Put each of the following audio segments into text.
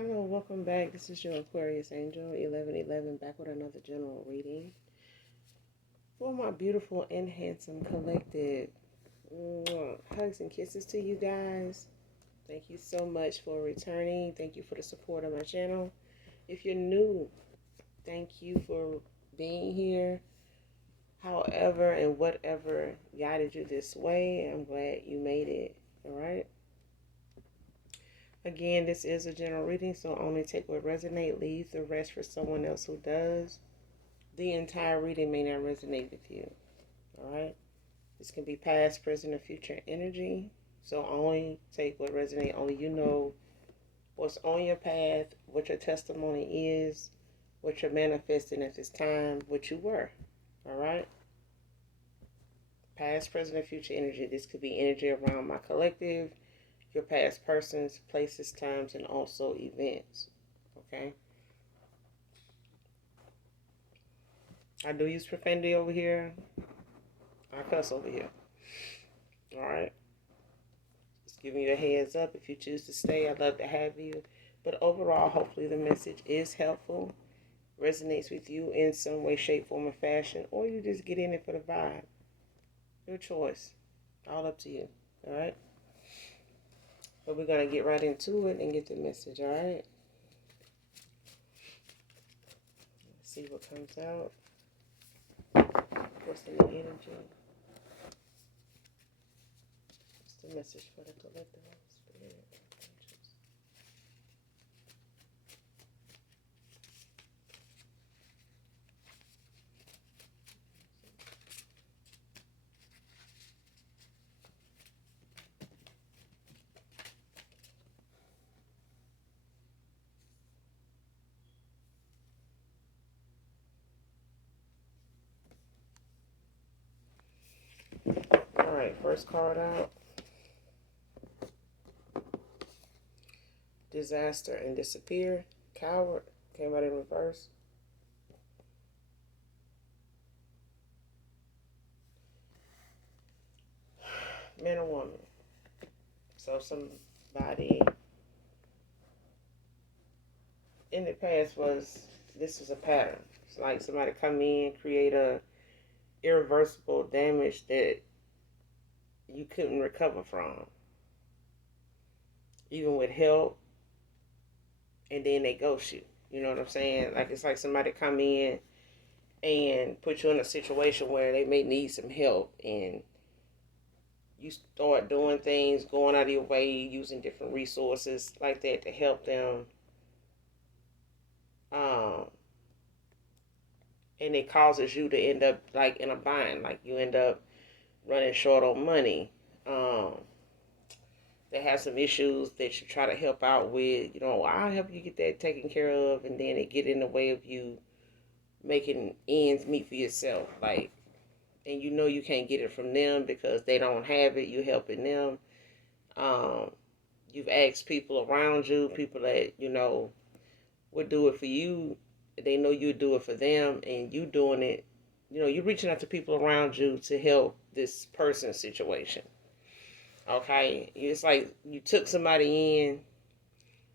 Hello, welcome back. This is your Aquarius Angel 1111 back with another general reading for my beautiful and handsome collective. Hugs and kisses to you guys. Thank you so much for returning. Thank you for the support of my channel. If you're new, thank you for being here. However and whatever guided you this way, I'm glad you made it. All right. Again, this is a general reading, so only take what resonates, leave the rest for someone else who does. The entire reading may not resonate with you. All right. This can be past, present, or future energy. So only take what resonates. Only you know what's on your path, what your testimony is, what you're manifesting at this time, what you were. All right. Past, present, or future energy. This could be energy around my collective, your past persons, places, times, and also events. Okay. I do use profanity over here. I cuss over here. Alright. Just giving you a heads up. If you choose to stay, I'd love to have you. But overall, hopefully the message is helpful, resonates with you in some way, shape, form, or fashion, or you just get in it for the vibe. Your choice. All up to you. Alright? But we're going to get right into it and get the message, alright? Let's see what comes out. What's in the energy? What's the message for the collective spirit? Alright, first card out. Disaster and disappear. Coward came out in reverse. Man or woman. So somebody in the past this is a pattern. It's like somebody come in, create a irreversible damage that you couldn't recover from. Even with help, and then they ghost you. You know what I'm saying? Like it's like somebody come in and put you in a situation where they may need some help, and you start doing things, going out of your way, using different resources like that to help them. And it causes you to end up like in a bind. Like you end up running short on money. They have some issues that you try to help out with. You know, I'll help you get that taken care of, and then it get in the way of you making ends meet for yourself. Like, and you know you can't get it from them because they don't have it. You helping them. Um, you've asked people around you, people that you know would do it for you. They know you do it for them, and you doing it. You know, you're reaching out to people around you to help this person's situation. Okay, it's like you took somebody in.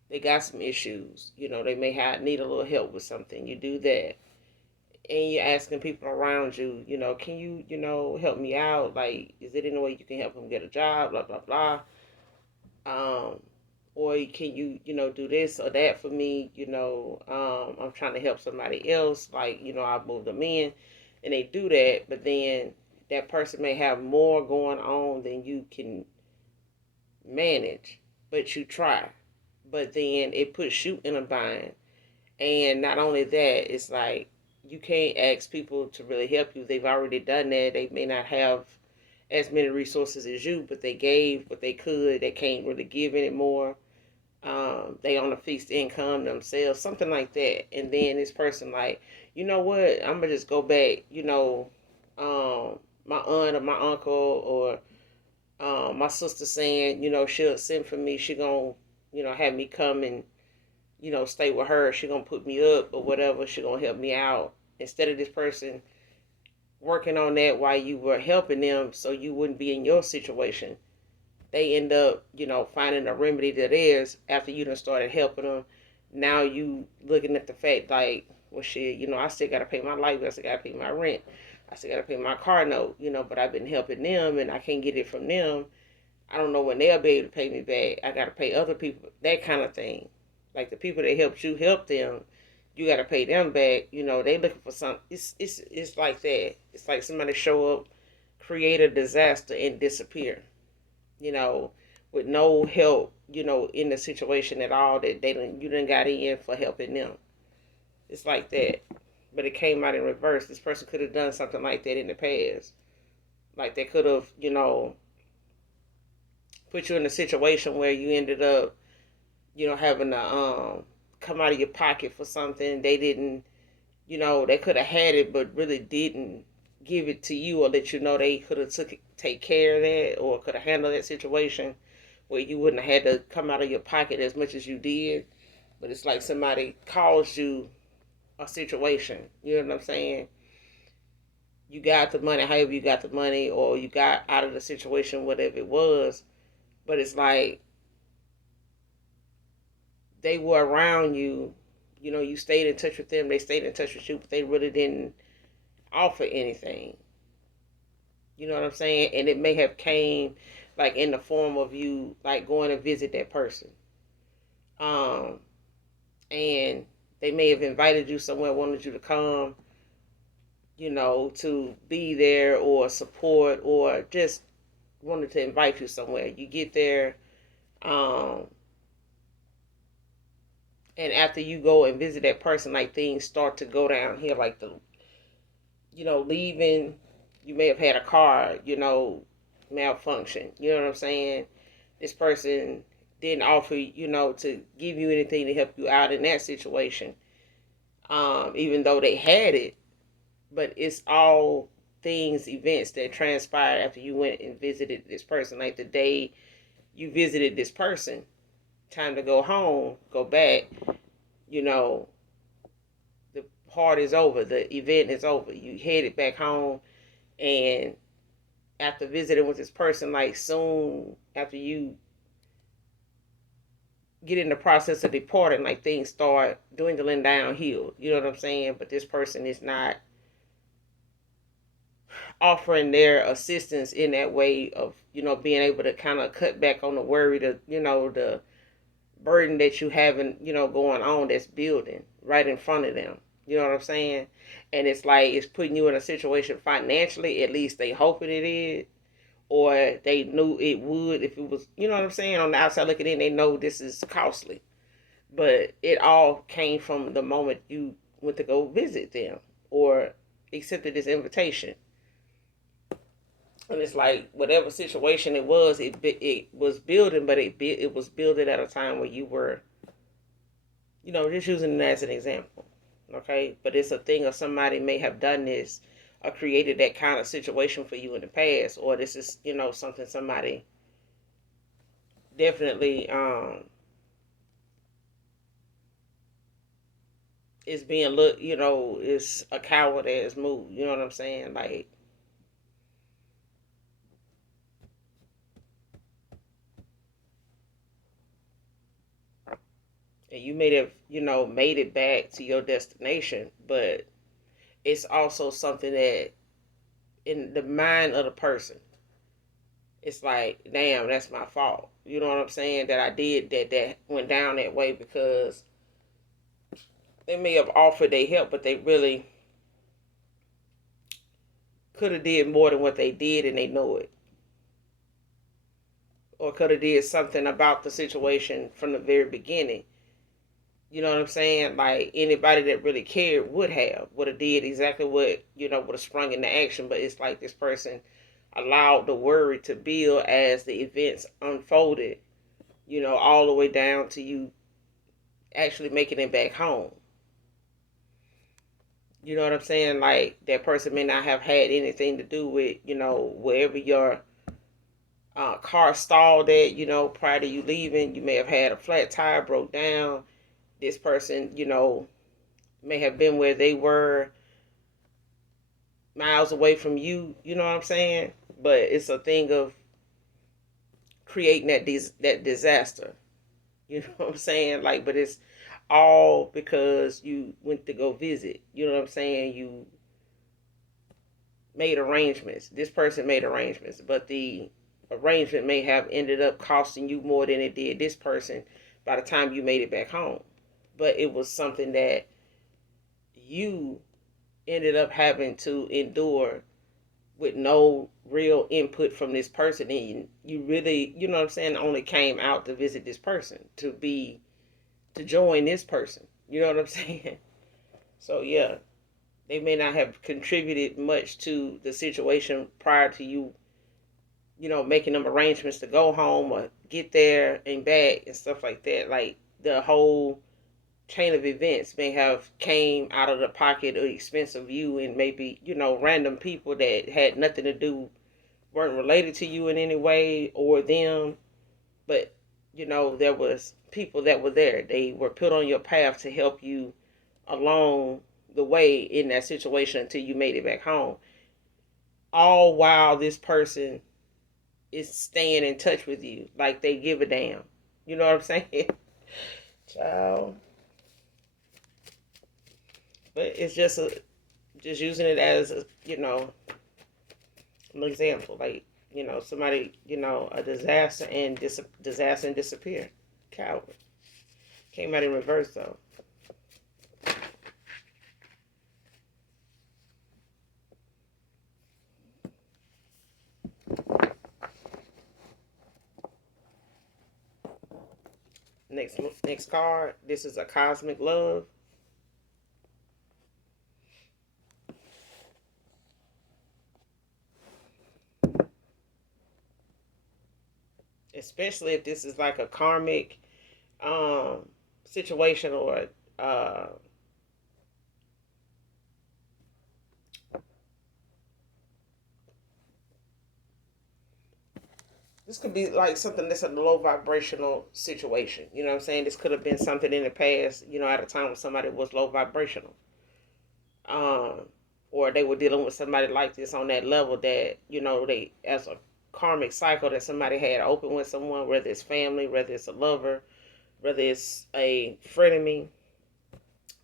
They got some issues. You know, they may need a little help with something. You do that, and you're asking people around you. You know, can you, help me out? Like, is it any way you can help them get a job? Blah blah blah. Um, or can you, do this or that for me? I'm trying to help somebody else. Like, I moved them in, and they do that, but then that person may have more going on than you can manage, but you try. But then it puts you in a bind. And not only that, it's like you can't ask people to really help you. They've already done that. They may not have as many resources as you, but they gave what they could. They can't really give anymore. They on a fixed income themselves, something like that. And then this person like, you know what? I'm gonna just go back. My aunt or my uncle or my sister saying, she'll send for me. She gonna, have me come and, stay with her. She gonna put me up or whatever. She gonna help me out. Instead of this person working on that while you were helping them so you wouldn't be in your situation, they end up, finding a remedy to theirs after you done started helping them. Now you looking at the fact like, well, shit, I still gotta pay my light bill, I still gotta pay my rent, I still gotta pay my car note, but I've been helping them and I can't get it from them. I don't know when they'll be able to pay me back. I gotta pay other people, that kind of thing. Like the people that helped you help them, you gotta pay them back. They looking for something. It's like that. It's like somebody show up, create a disaster and disappear. You know, with no help. In the situation at all that you didn't got in for helping them. It's like that. But it came out in reverse. This person could have done something like that in the past. Like they could have, put you in a situation where you ended up, having to come out of your pocket for something they didn't, they could have had it but really didn't give it to you, or let you know they could have take care of that, or could have handled that situation where you wouldn't have had to come out of your pocket as much as you did. But it's like somebody caused you a situation. You know what I'm saying? You got the money, however you got the money, or you got out of the situation, whatever it was. But it's like they were around you. You stayed in touch with them. They stayed in touch with you, but they really didn't offer anything. You know what I'm saying? And it may have came like in the form of you like going to visit that person. Um, and they may have invited you somewhere, wanted you to come, to be there or support, or just wanted to invite you somewhere. You get there, um, and after you go and visit that person, like things start to go down here, like leaving. You may have had a car, malfunction. You know what I'm saying? This person didn't offer, to give you anything to help you out in that situation. Even though they had it, but it's all things, events that transpired after you went and visited this person. Like the day you visited this person, time to go home, go back, you know, the party is over, the event is over. You headed back home, and after visiting with this person, like soon after you get in the process of departing, like things start dwindling downhill. You know what I'm saying? But this person is not offering their assistance in that way of, being able to kind of cut back on the worry, the burden that you having, going on, that's building right in front of them. You know what I'm saying? And it's like it's putting you in a situation financially, at least they hoping it is, or they knew it would if it was, you know what I'm saying? On the outside looking in, they know this is costly. But it all came from the moment you went to go visit them or accepted this invitation. And it's like whatever situation it was building, but it was building at a time where you were, just using it as an example, okay? But it's a thing of somebody may have done this or created that kind of situation for you in the past, or this is, something somebody definitely is being looked, is a coward ass move. You know what I'm saying? Like, and you may have, made it back to your destination, but it's also something that in the mind of the person, it's like, damn, that's my fault. You know what I'm saying? That I did that went down that way, because they may have offered their help, but they really could have did more than what they did, and they know it. Or could have did something about the situation from the very beginning. You know what I'm saying? Like anybody that really cared would have did exactly what, would have sprung into action. But it's like this person allowed the worry to build as the events unfolded, all the way down to you actually making it back home. You know what I'm saying? Like that person may not have had anything to do with, wherever your car stalled at, prior to you leaving. You may have had a flat tire, broke down. This person, may have been where they were miles away from you. You know what I'm saying? But it's a thing of creating that disaster. You know what I'm saying? Like, but it's all because you went to go visit. You know what I'm saying? You made arrangements. This person made arrangements, but the arrangement may have ended up costing you more than it did this person by the time you made it back home. But it was something that you ended up having to endure with no real input from this person. And you really, you know what I'm saying, only came out to visit this person, to join this person. You know what I'm saying? So yeah, they may not have contributed much to the situation prior to you, making them arrangements to go home or get there and back and stuff like that. Like the whole chain of events may have came out of the pocket or expense of you and maybe, random people that had nothing to do, weren't related to you in any way or them, but there was people that were there. They were put on your path to help you along the way in that situation until you made it back home. All while this person is staying in touch with you, like they give a damn. You know what I'm saying? Child. But it's just using it as an example. Like, somebody, a disaster and disappear. Coward. Came out in reverse though. Next card. This is a cosmic love. Especially if this is like a karmic situation, or this could be like something that's a low vibrational situation. You know what I'm saying? This could have been something in the past, at a time when somebody was low vibrational. Um, or they were dealing with somebody like this on that level that, they, as a karmic cycle that somebody had open with someone, whether it's family, whether it's a lover, whether it's a frenemy,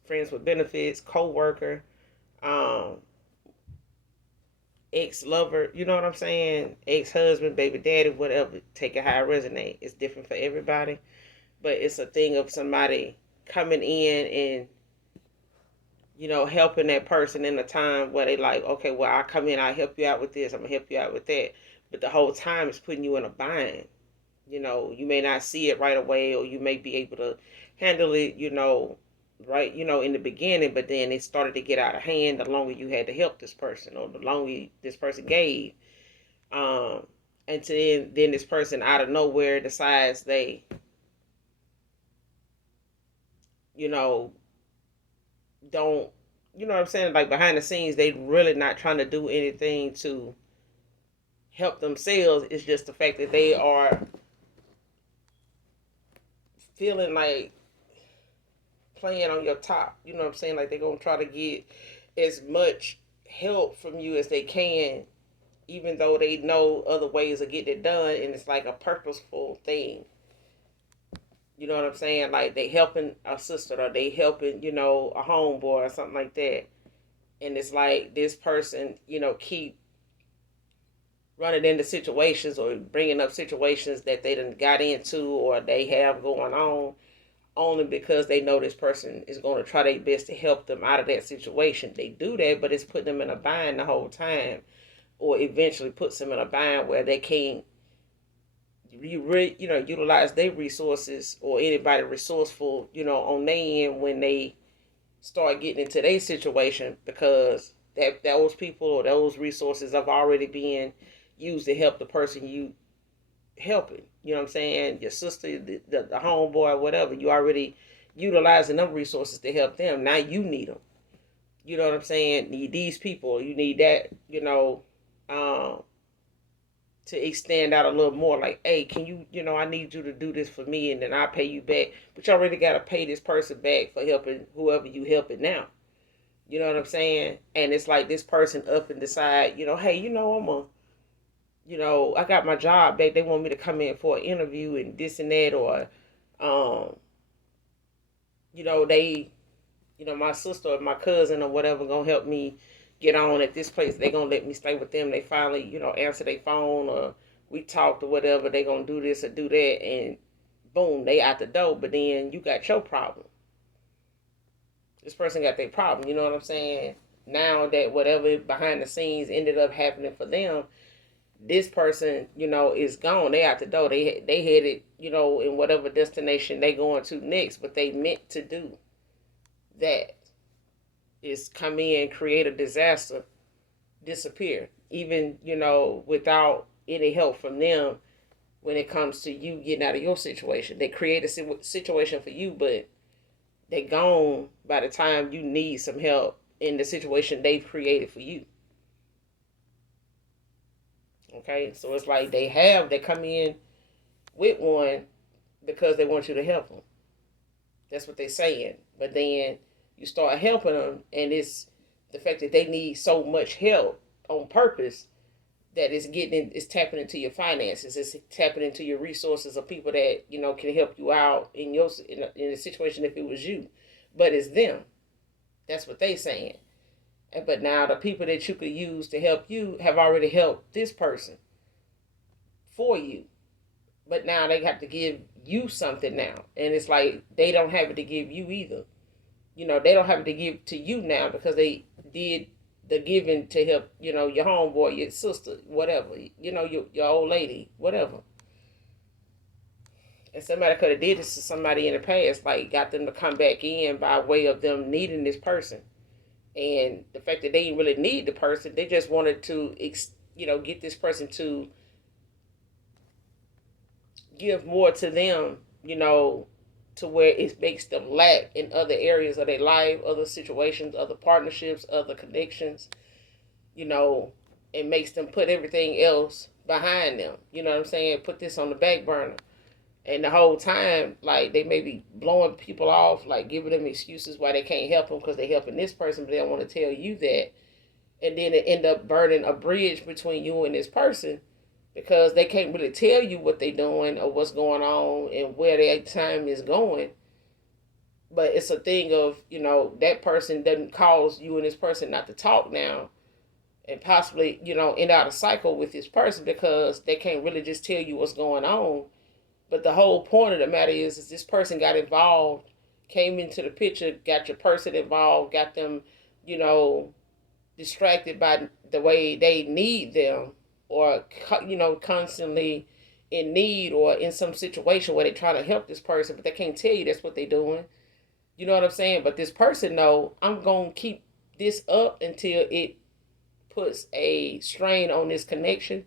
friends with benefits, co-worker, um, ex-lover, you know what I'm saying? Ex-husband, baby daddy, whatever. Take it how it resonates. It's different for everybody. But it's a thing of somebody coming in and, helping that person in a time where they like, okay, well, I come in, I help you out with this, I'm going to help you out with that. But the whole time it's putting you in a bind. You may not see it right away, or you may be able to handle it, right, in the beginning, but then it started to get out of hand the longer you had to help this person, or the longer this person gave. Um, and then this person out of nowhere decides they, you know, don't, you know what I'm saying? Like behind the scenes, they really not trying to do anything to help themselves. It's just the fact that they are feeling like playing on your top. You know what I'm saying? Like they're gonna try to get as much help from you as they can, even though they know other ways of getting it done, and it's like a purposeful thing. You know what I'm saying? Like they helping a sister, or they helping, a homeboy or something like that. And it's like this person, keep running into situations or bringing up situations that they done got into or they have going on, only because they know this person is going to try their best to help them out of that situation. They do that, but it's putting them in a bind the whole time, or eventually puts them in a bind where they can't utilize their resources, or anybody resourceful, on their end, when they start getting into their situation, because those people or those resources have already been used to help the person you helping. You know what I'm saying? Your sister, the homeboy, whatever. You already utilizing them resources to help them. Now you need them. You know what I'm saying? Need these people. You need that. Um, to extend out a little more. Like, hey, can you? I need you to do this for me, and then I pay you back. But you already got to pay this person back for helping whoever you helping now. You know what I'm saying? And it's like this person up and decide, hey, I got my job back. They want me to come in for an interview and this and that, or Um, they, my sister or my cousin or whatever gonna help me get on at this place. They gonna let me stay with them. They finally, answer their phone, or we talked or whatever. They gonna do this or do that, and boom, they out the door. But then you got your problem. This person got their problem. You know what I'm saying? Now that whatever behind the scenes ended up happening for them, this person, is gone. They out the door. They headed, in whatever destination they going to next. But they meant to do that is come in, create a disaster, disappear. Even, without any help from them when it comes to you getting out of your situation. They create a situation for you, but they gone by the time you need some help in the situation they've created for you. Okay, so it's like they come in with one because they want you to help them. That's what they're saying. But then you start helping them, and it's the fact that they need so much help on purpose that it's tapping into your finances. It's tapping into your resources of people that can help you out in a situation if it was you, but it's them. That's what they saying. But now the people that you could use to help you have already helped this person for you. But now they have to give you something now. And it's like they don't have it to give you either. They don't have it to give to you now because they did the giving to help, your homeboy, your sister, whatever, your old lady, whatever. And somebody could have did this to somebody in the past, like got them to come back in by way of them needing this person. And the fact that they didn't really need the person, they just wanted to, get this person to give more to them, to where it makes them lack in other areas of their life, other situations, other partnerships, other connections, it makes them put everything else behind them. You know what I'm saying? Put this on the back burner. And the whole time, like, they may be blowing people off, like giving them excuses why they can't help them because they're helping this person, but they don't want to tell you that. And then it end up burning a bridge between you and this person because they can't really tell you what they're doing or what's going on and where their time is going. But it's a thing of, that person doesn't cause you and this person not to talk now and possibly, end out a cycle with this person because they can't really just tell you what's going on. But the whole point of the matter is this person got involved, came into the picture, got your person involved, got them, distracted by the way they need them or, constantly in need or in some situation where they're trying to help this person, but they can't tell you that's what they're doing. You know what I'm saying? But this person know I'm going to keep this up until it puts a strain on this connection.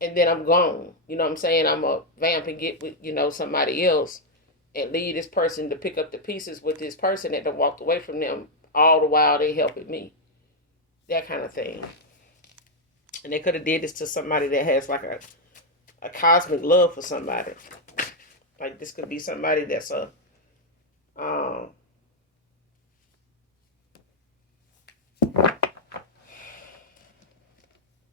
And then I'm gone. You know what I'm saying? I'm a vamp and get with, somebody else and leave this person to pick up the pieces with this person that done walked away from them all the while they helping me. That kind of thing. And they could have did this to somebody that has like a cosmic love for somebody. Like this could be somebody that's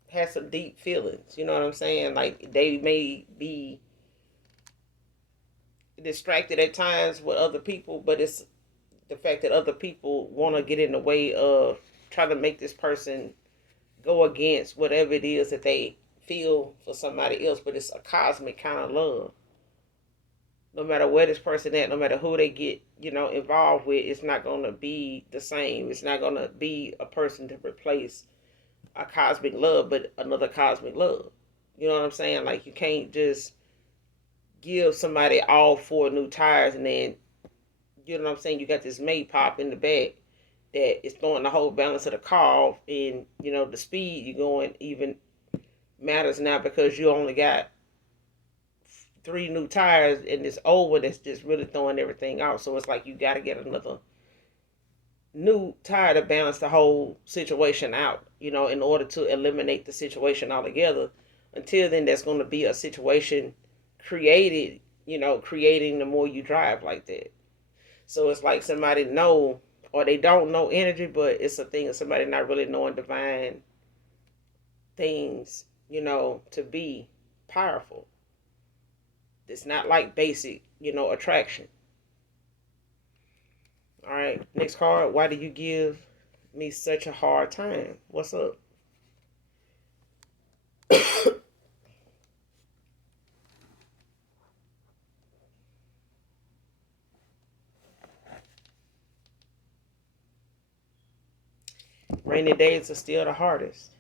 has some deep feelings. You know what I'm saying? Like they may be distracted at times with other people, but it's the fact that other people want to get in the way of trying to make this person go against whatever it is that they feel for somebody else. But it's a cosmic kind of love. No matter where this person at, no matter who they get, involved with, it's not going to be the same. It's not going to be a person to replace a cosmic love, but another cosmic love. You know what I'm saying? Like you can't just give somebody all four new tires and then, you know what I'm saying, you got this May pop in the back that is throwing the whole balance of the car off, and the speed you're going even matters now because you only got three new tires and this old one that's just really throwing everything out. So it's like you got to get another new tire to balance the whole situation out, in order to eliminate the situation altogether. Until then, there's going to be a situation created, creating the more you drive like that. So it's like somebody know or they don't know energy, but it's a thing of somebody not really knowing divine things, to be powerful. It's not like basic attraction. All right, next card. Why do you give me such a hard time? What's up? Rainy days are still the hardest.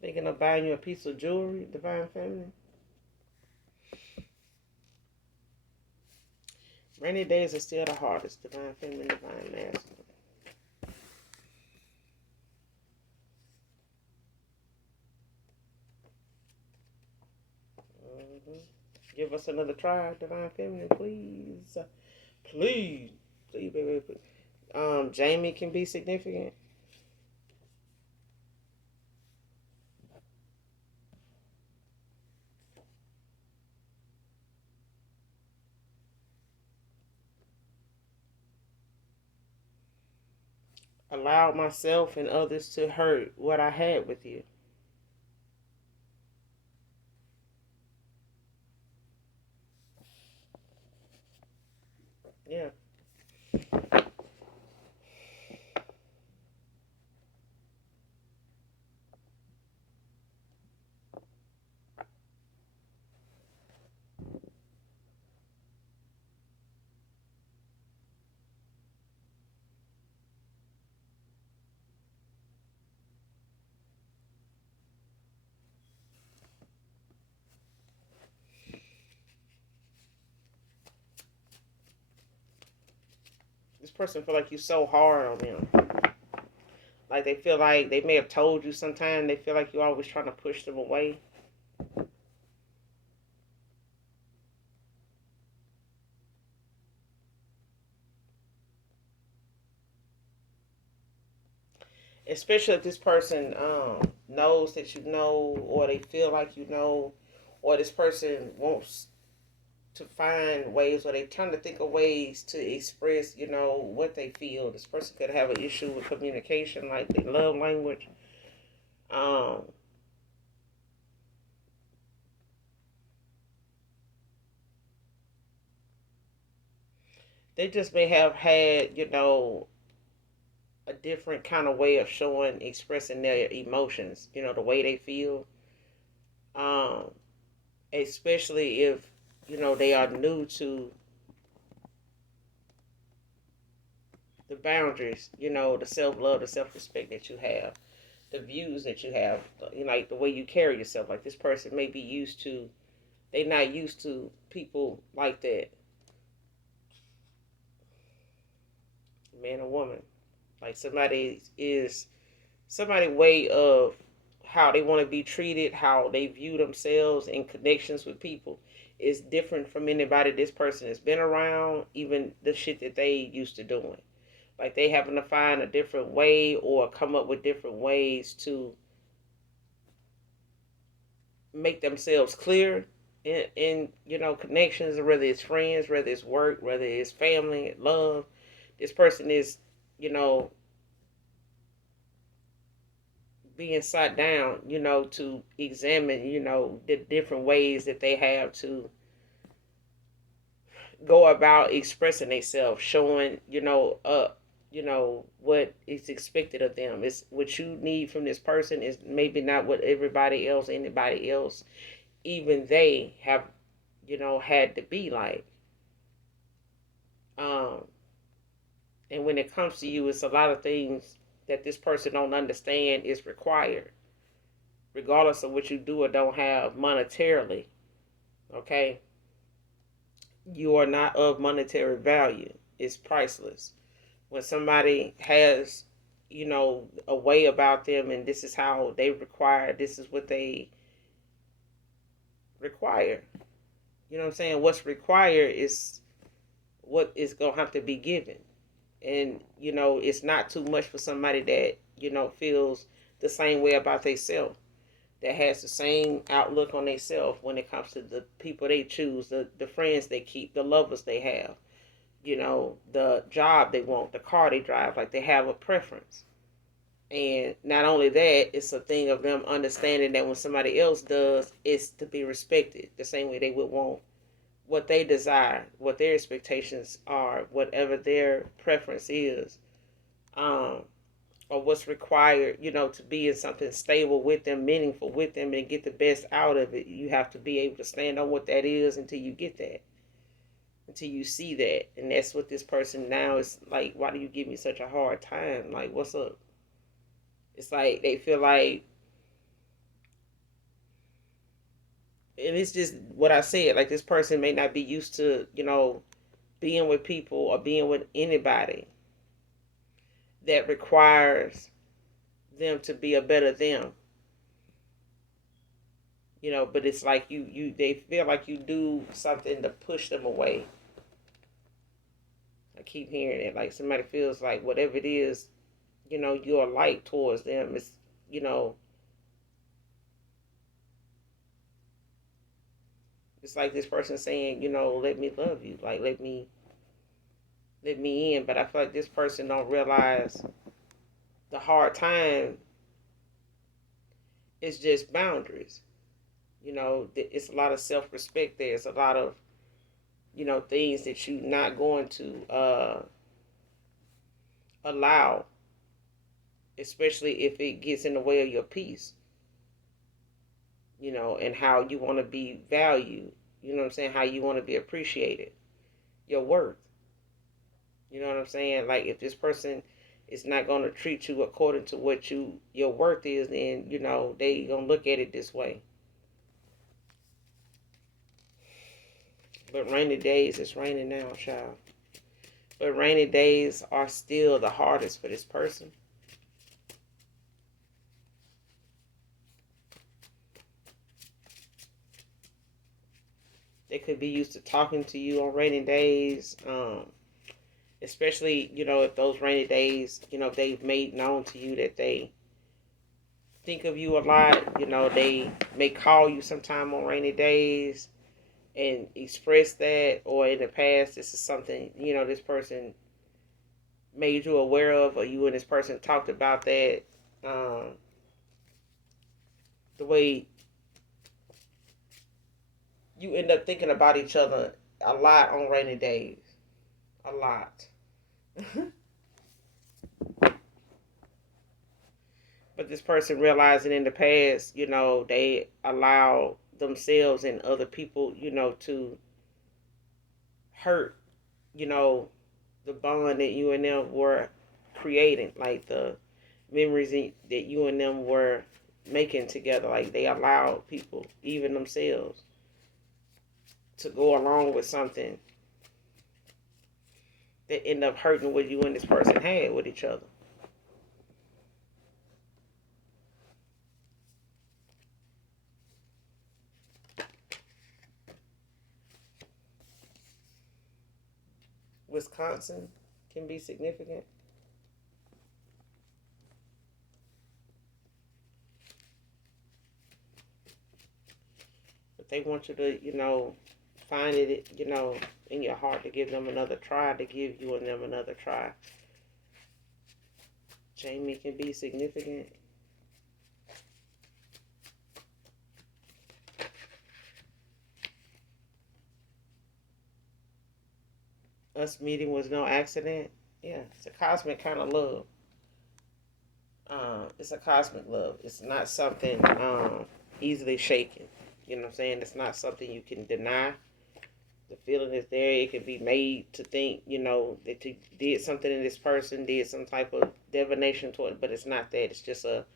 Thinking of buying you a piece of jewelry, Divine Feminine? Rainy days are still the hardest, Divine Feminine, Divine Masculine. Mm-hmm. Give us another try, Divine Feminine, please. Please. Please, baby. Jamie can be significant. Allowed myself and others to hurt what I had with you. Yeah. This person feel like you so hard on them. Like they feel like they may have told you sometime. They feel like you're always trying to push them away. Especially if this person knows that you know, or they feel like you know, or this person wants to find ways, or they trying to think of ways to express, what they feel. This person could have an issue with communication, like their love language. Um, they just may have had, a different kind of way of showing, expressing their emotions. The way they feel. Um, Especially if they are new to the boundaries, the self love, the self respect that you have, the views that you have, like the way you carry yourself. Like this person may be used to, they not used to people like that, man or woman. Like somebody way of how they want to be treated, how they view themselves in connections with people is different from anybody this person has been around, even the shit that they used to doing. Like they having to find a different way or come up with different ways to make themselves clear in connections, whether it's friends, whether it's work, whether it's family, love. This person is, you know, being sat down, to examine, the different ways that they have to go about expressing themselves, showing, what is expected of them. It's what you need from this person is maybe not what anybody else, even they have, had to be like. Um, and when it comes to you, it's a lot of things that this person don't understand is required, regardless of what you do or don't have monetarily. Okay, you are not of monetary value. It's priceless. When somebody has, a way about them and this is how they require, this is what they require. You know what I'm saying? What's required is what is going to have to be given. And, it's not too much for somebody that feels the same way about themselves, that has the same outlook on themselves when it comes to the people they choose, the friends they keep, the lovers they have, the job they want, the car they drive. Like, they have a preference. And not only that, it's a thing of them understanding that when somebody else does, it's to be respected the same way they would want what they desire, what their expectations are, whatever their preference is, um, or what's required, to be in something stable with them, meaningful with them, and get the best out of it. You have to be able to stand on what that is until you get that, until you see that. And that's what this person now is like. Why do you give me such a hard time? Like, what's up? It's like they feel like, and it's just what I said, like, this person may not be used to, being with people or being with anybody that requires them to be a better them. But it's like they feel like you do something to push them away. I keep hearing it, like somebody feels like whatever it is, you're a light towards them. It's, it's like this person saying, let me love you, like let me in. But I feel like this person don't realize the hard time is just boundaries. It's a lot of self-respect there. It's a lot of, things that you're not going to allow, especially if it gets in the way of your peace, and how you want to be valued, what I'm saying, how you want to be appreciated, your worth. You know what I'm saying? Like, if this person is not going to treat you according to what your worth is, then, they going to look at it this way. But rainy days, it's raining now, child. But rainy days are still the hardest for this person. They could be used to talking to you on rainy days, especially, if those rainy days, they've made known to you that they think of you a lot. They may call you sometime on rainy days and express that, or in the past, this is something, this person made you aware of, or you and this person talked about that. The way you end up thinking about each other a lot on rainy days. A lot. But this person realizing in the past, they allow themselves and other people, to hurt, the bond that you and them were creating, like the memories that you and them were making together. Like, they allow people, even themselves, to go along with something that end up hurting what you and this person had with each other. Wisconsin can be significant. But they want you to, find it, in your heart to give them another try, to give you and them another try. Jamie can be significant. Us meeting was no accident. Yeah, it's a cosmic kind of love. It's a cosmic love. It's not something easily shaken. You know what I'm saying? It's not something you can deny. The feeling is there. It can be made to think, that you did something in this person, did some type of divination toward it, but it's not that. It's just a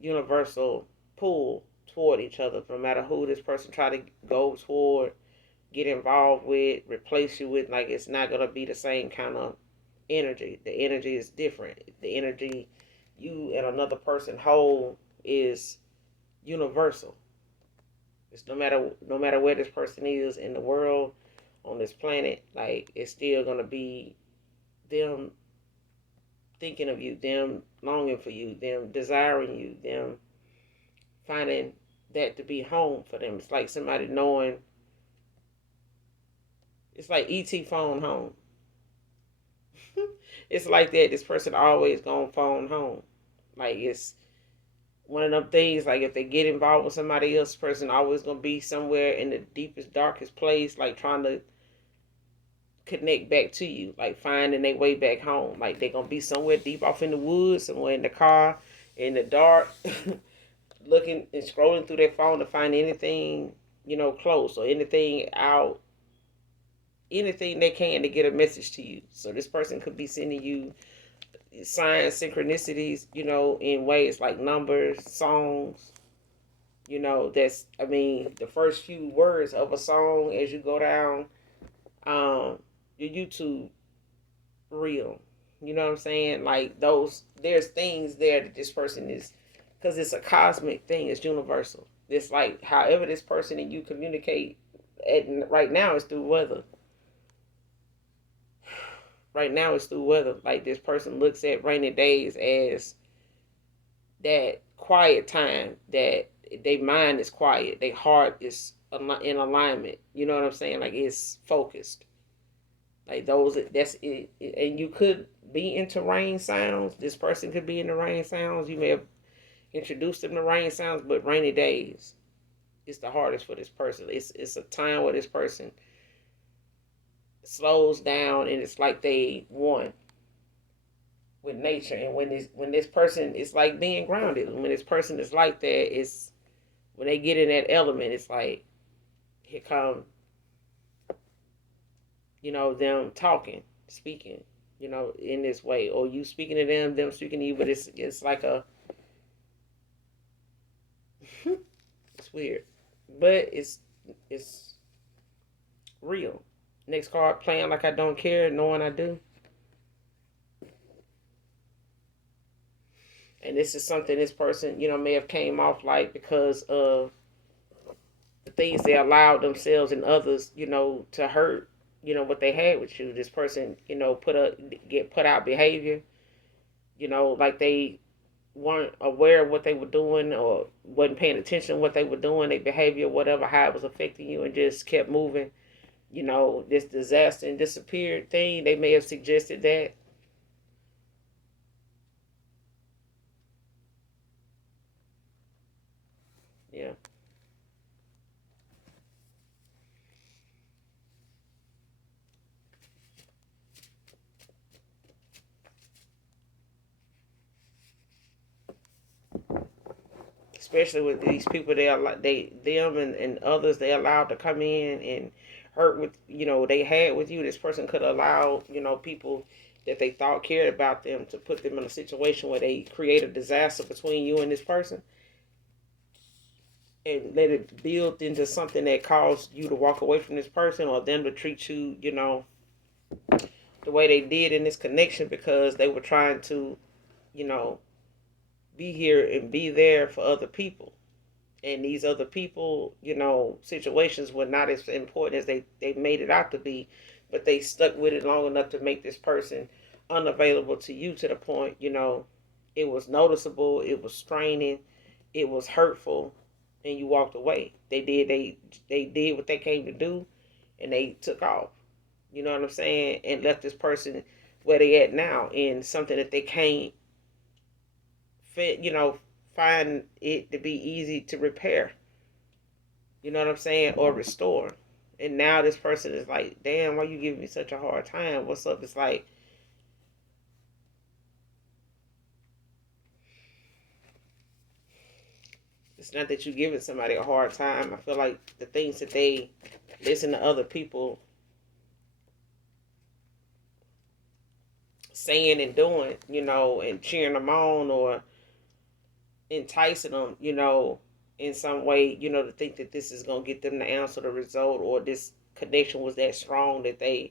universal pull toward each other. No matter who this person try to go toward, get involved with, replace you with, like, it's not gonna be the same kind of energy. The energy is different. The energy you and another person hold is universal. It's no matter where this person is in the world, on this planet, like, it's still gonna be them thinking of you, them longing for you, them desiring you, them finding that to be home for them. It's like somebody knowing, it's like ET phone home. It's like that. This person always gonna phone home. Like it's one of them things. Like if they get involved with somebody else, person always gonna be somewhere in the deepest, darkest place, like trying to connect back to you, like finding their way back home. Like they're gonna be somewhere deep off in the woods, somewhere in the car, in the dark, looking and scrolling through their phone to find anything, close or anything out, anything they can to get a message to you. So this person could be sending you signs, synchronicities, in ways like numbers, songs. The first few words of a song as you go down your YouTube reel. You know what I'm saying? Like there's things there that this person is, because it's a cosmic thing. It's universal. It's like however this person and you communicate right now is through weather. Right now it's through weather. Like this person looks at rainy days as that quiet time, that their mind is quiet, their heart is in alignment. You know what I'm saying? Like it's focused. Like that's it. And you could be into rain sounds. This person could be into rain sounds. You may have introduced them to rain sounds, but rainy days is the hardest for this person. It's a time where this person slows down and it's like they won with nature. And when this person is like being grounded, when this person is like that, it's when they get in that element, it's like here come them talking, speaking, in this way, or you speaking to them speaking to you, but it's like it's weird, but it's real. Next card, playing like I don't care, knowing I do. And this is something this person, may have came off like because of the things they allowed themselves and others, to hurt, what they had with you. This person, put out behavior, like they weren't aware of what they were doing or wasn't paying attention to what they were doing, their behavior, whatever, how it was affecting you, and just kept moving. This disaster and disappeared thing, they may have suggested that. Yeah. Especially with these people, them and others they allowed to come in and hurt with they had with you. This person could allow people that they thought cared about them to put them in a situation where they create a disaster between you and this person and let it build into something that caused you to walk away from this person or them to treat you the way they did in this connection because they were trying to you know be here and be there for other people. And these other people, situations were not as important as they made it out to be, but they stuck with it long enough to make this person unavailable to you to the point, it was noticeable, it was straining, it was hurtful, and you walked away. They did what they came to do, and they took off. You know what I'm saying? And left this person where they at now in something that they can't fit, find it to be easy to repair. You know what I'm saying? Or restore. And now this person is like, damn, why you giving me such a hard time? What's up? It's like, it's not that you're giving somebody a hard time. I feel like the things that they listen to other people saying and doing, and cheering them on or enticing them, in some way, to think that this is going to get them to answer the result or this connection was that strong that they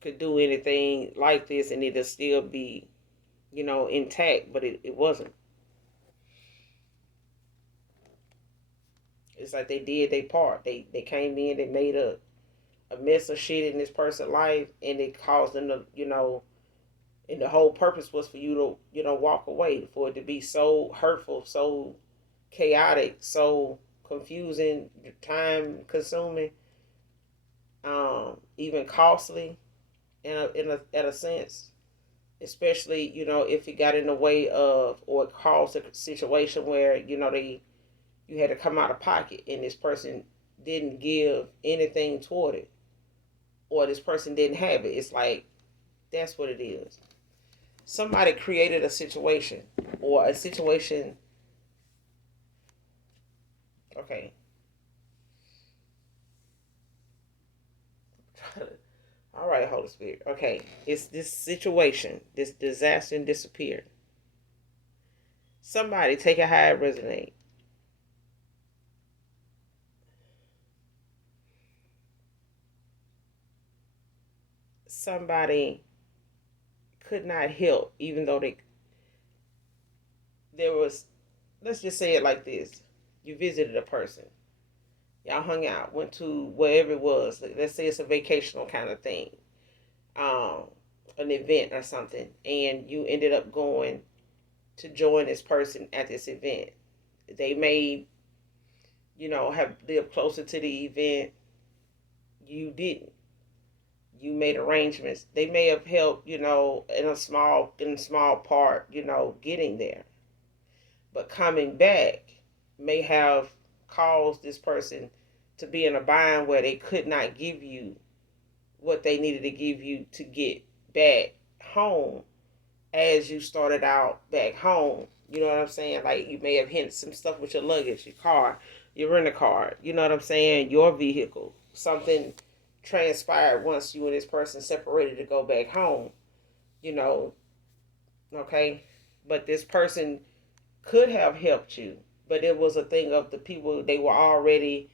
could do anything like this and it'll still be, intact, but it wasn't. It's like they did their part. They came in, they made a mess of shit in this person's life and it caused them to, And the whole purpose was for you to, walk away, for it to be so hurtful, so chaotic, so confusing, time consuming, even costly at a sense. Especially, if it got in the way of, or it caused a situation where, you had to come out of pocket and this person didn't give anything toward it, or this person didn't have it. It's like, that's what it is. Somebody created a situation, or a situation. Okay. All right, Holy Spirit. Okay. It's this situation, this disaster and disappeared. Somebody take a high resonate. Somebody could not help, even though there was, let's just say it like this. You visited a person. Y'all hung out, went to wherever it was. Let's say it's a vacational kind of thing, um, an event or something, and you ended up going to join this person at this event. They may, have lived closer to the event. You didn't. You made arrangements. They may have helped, in a small part, getting there. But coming back may have caused this person to be in a bind where they could not give you what they needed to give you to get back home as you started out back home. You know what I'm saying? Like, you may have hit some stuff with your luggage, your car, your rental car, you know what I'm saying? Your vehicle. Something transpired once you and this person separated to go back home, you know, okay? But this person could have helped you, but it was a thing of the people they were already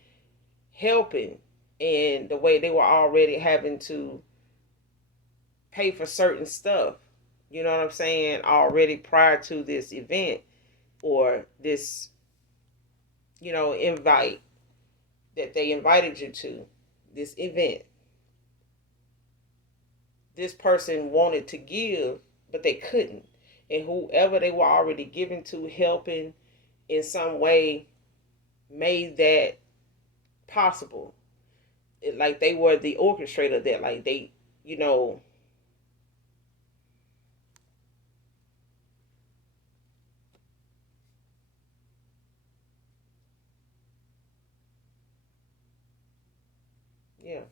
helping, and the way they were already having to pay for certain stuff, you know what I'm saying, already prior to this event, or this, invite that they invited you to, this event. This person wanted to give, but they couldn't. And whoever they were already giving to, helping in some way, made that possible. Like they were the orchestrator that, like, they, you know, yeah.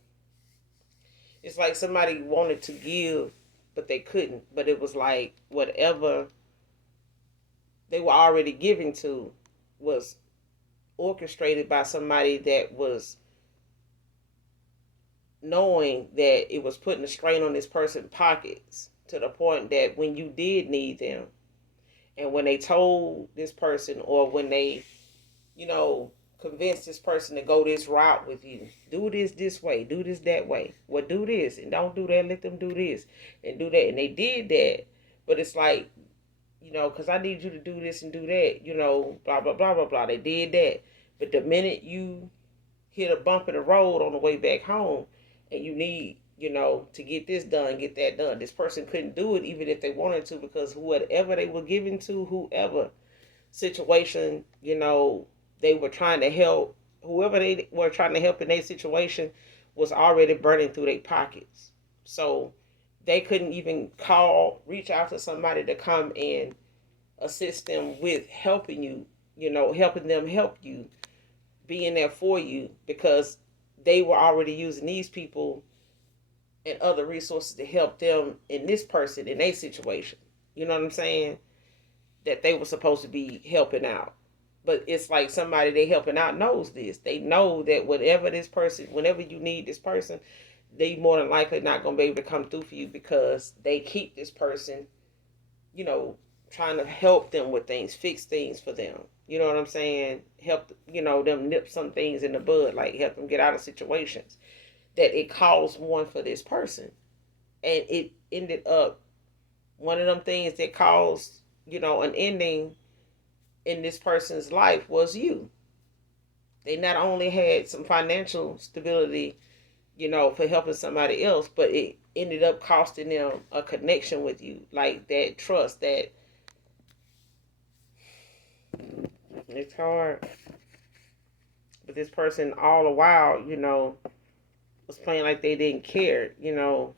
It's like somebody wanted to give, but they couldn't. But it was like whatever they were already giving to was orchestrated by somebody that was knowing that it was putting a strain on this person's pockets, to the point that when you did need them, and when they told this person, or when they, you know, convinced this person to go this route with you, do this way, do this that way, well, do this and don't do that, let them do this and do that, and they did that. But it's like, because I need you to do this and do that, blah blah blah blah blah. They did that, but the minute you hit a bump in the road on the way back home, and you need, to get this done, get that done, this person couldn't do it even if they wanted to, because whatever they were giving to, whoever situation, they were trying to help, whoever they were trying to help in their situation was already burning through their pockets. So they couldn't even reach out to somebody to come and assist them with helping you, helping them help you, being there for you, because they were already using these people and other resources to help them in this person in their situation. You know what I'm saying? That they were supposed to be helping out. But it's like somebody they helping out knows this. They know that whatever this person, whenever you need this person, they more than likely not going to be able to come through for you, because they keep this person, you know, trying to help them with things, fix things for them. You know what I'm saying? Help, them nip some things in the bud, like help them get out of situations that it caused one for this person. And it ended up one of them things that caused, an ending in this person's life was you. They not only had some financial stability, for helping somebody else, but it ended up costing them a connection with you, like that trust. That it's hard, but this person all the while, was playing like they didn't care, knowing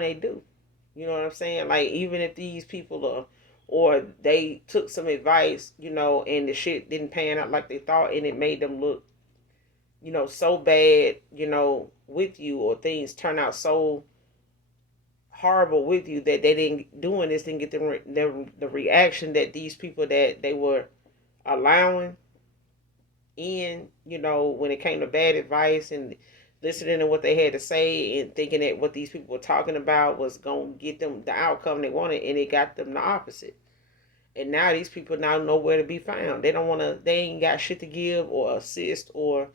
they do. You know what I'm saying? Like, even if these people are, or they took some advice, and the shit didn't pan out like they thought, and it made them look, so bad, with you, or things turn out so horrible with you that they didn't doing this didn't get the reaction that these people that they were allowing in, when it came to bad advice and listening to what they had to say and thinking that what these people were talking about was going to get them the outcome they wanted, and it got them the opposite. And now these people now nowhere to be found. They don't want to, they ain't got shit to give or assist or,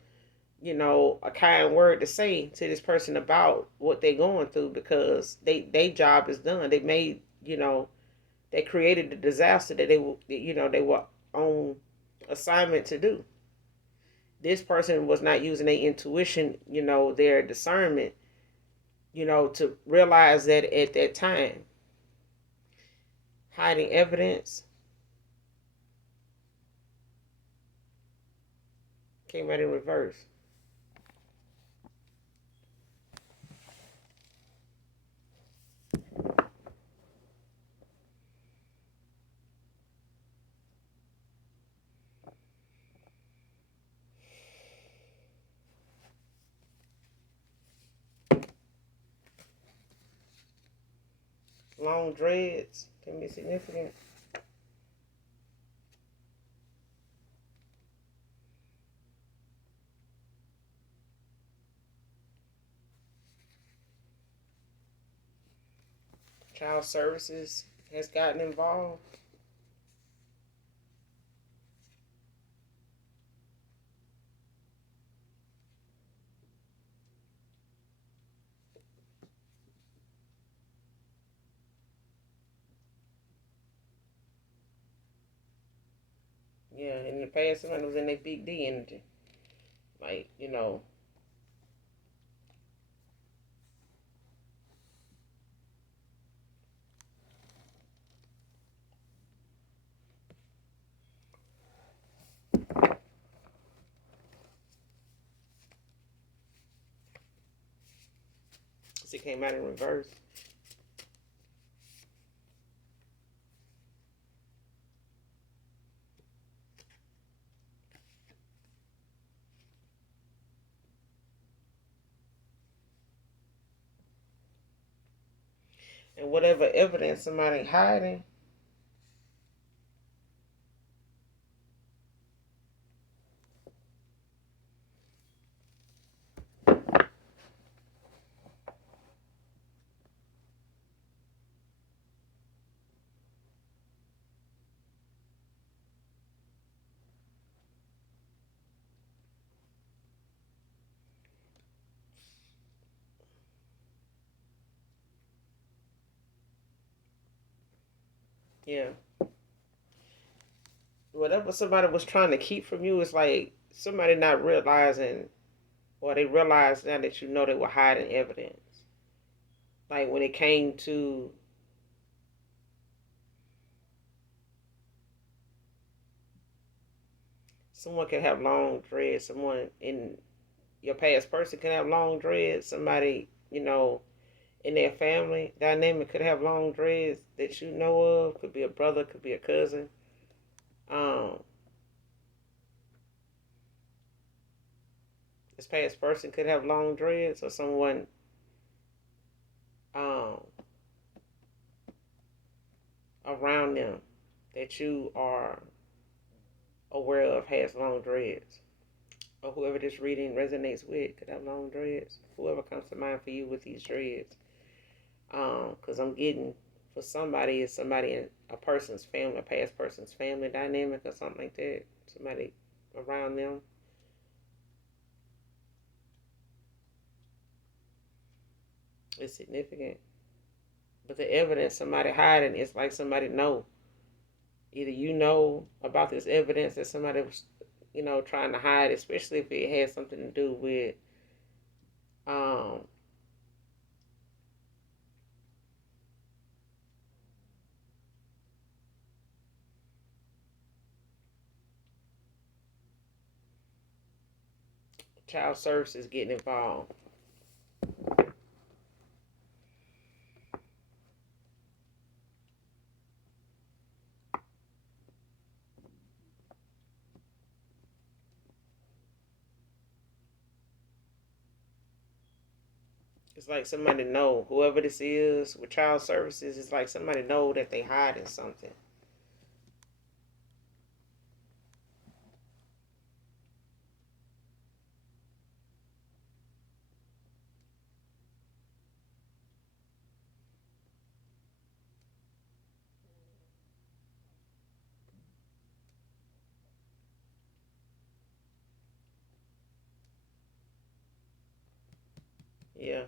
a kind word to say to this person about what they're going through, because they job is done. They made, they created the disaster that they were on assignment to do. This person was not using their intuition, their discernment, to realize that at that time. Hiding evidence came right in reverse. Long dreads can be significant. Child services has gotten involved. Yeah, in the past, somebody was in their big D energy. Like, it came out in reverse. And whatever evidence somebody hiding, yeah, whatever somebody was trying to keep from you is like somebody not realizing, or they realize now that they were hiding evidence. Like when it came to someone can have long dreads, someone in your past person can have long dreads, somebody, in their family dynamic could have long dreads that you know of. Could be a brother, could be a cousin. Um, this past person could have long dreads, or someone um, around them that you are aware of has long dreads. Or whoever this reading resonates with could have long dreads. Whoever comes to mind for you with these dreads. Because I'm getting, for somebody, is somebody in a person's family, a past person's family dynamic or something like that. Somebody around them. It's significant. But the evidence somebody hiding is like somebody know. Either you know about this evidence that somebody was trying to hide, especially if it has something to do with um, child services getting involved. It's like somebody know, whoever this is with child services, it's like somebody know that they hiding something. Yeah.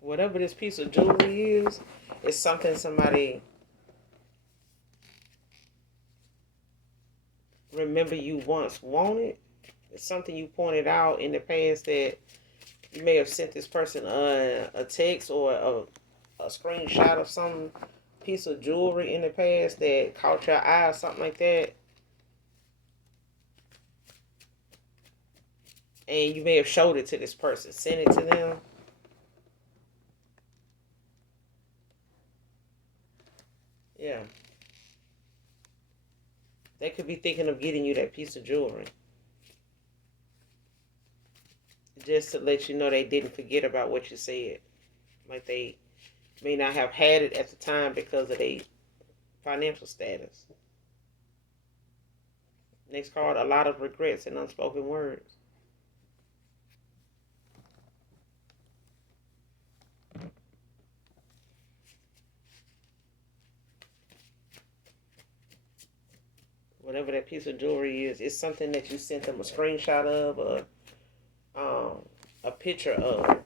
Whatever this piece of jewelry is, it's something somebody remember you once wanted. It's something you pointed out in the past that you may have sent this person a text or a screenshot of some piece of jewelry in the past that caught your eye or something like that. And you may have showed it to this person, sent it to them. Yeah. They could be thinking of getting you that piece of jewelry. Just to let you know they didn't forget about what you said. Like they may not have had it at the time because of their financial status. Next card, a lot of regrets and unspoken words. Whatever that piece of jewelry is, it's something that you sent them a screenshot of or a picture of.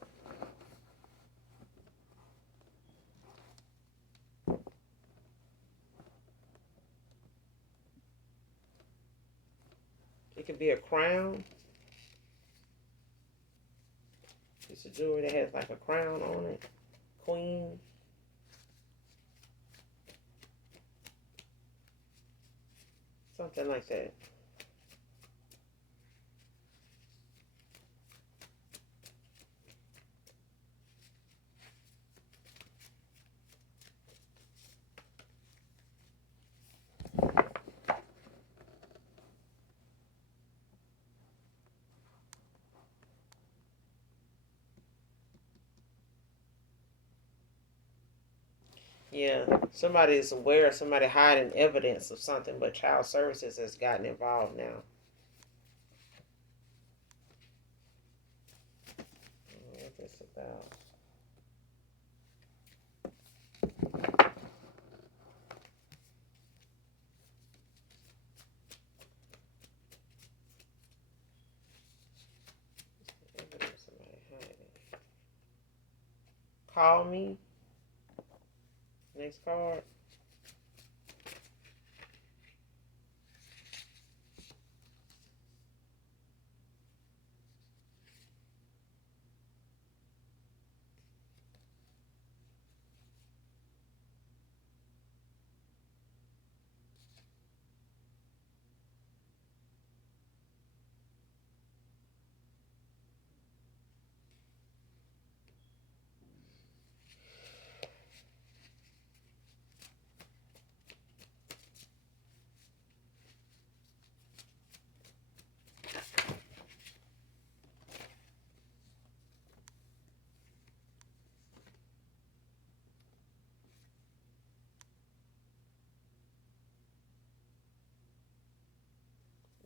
It could be a crown, piece of jewelry that has like a crown on it, queen. Something like that. Yeah, somebody is aware, somebody hiding evidence of something, but child services has gotten involved now. What this about? Evidence somebody hiding. Call me. Next card.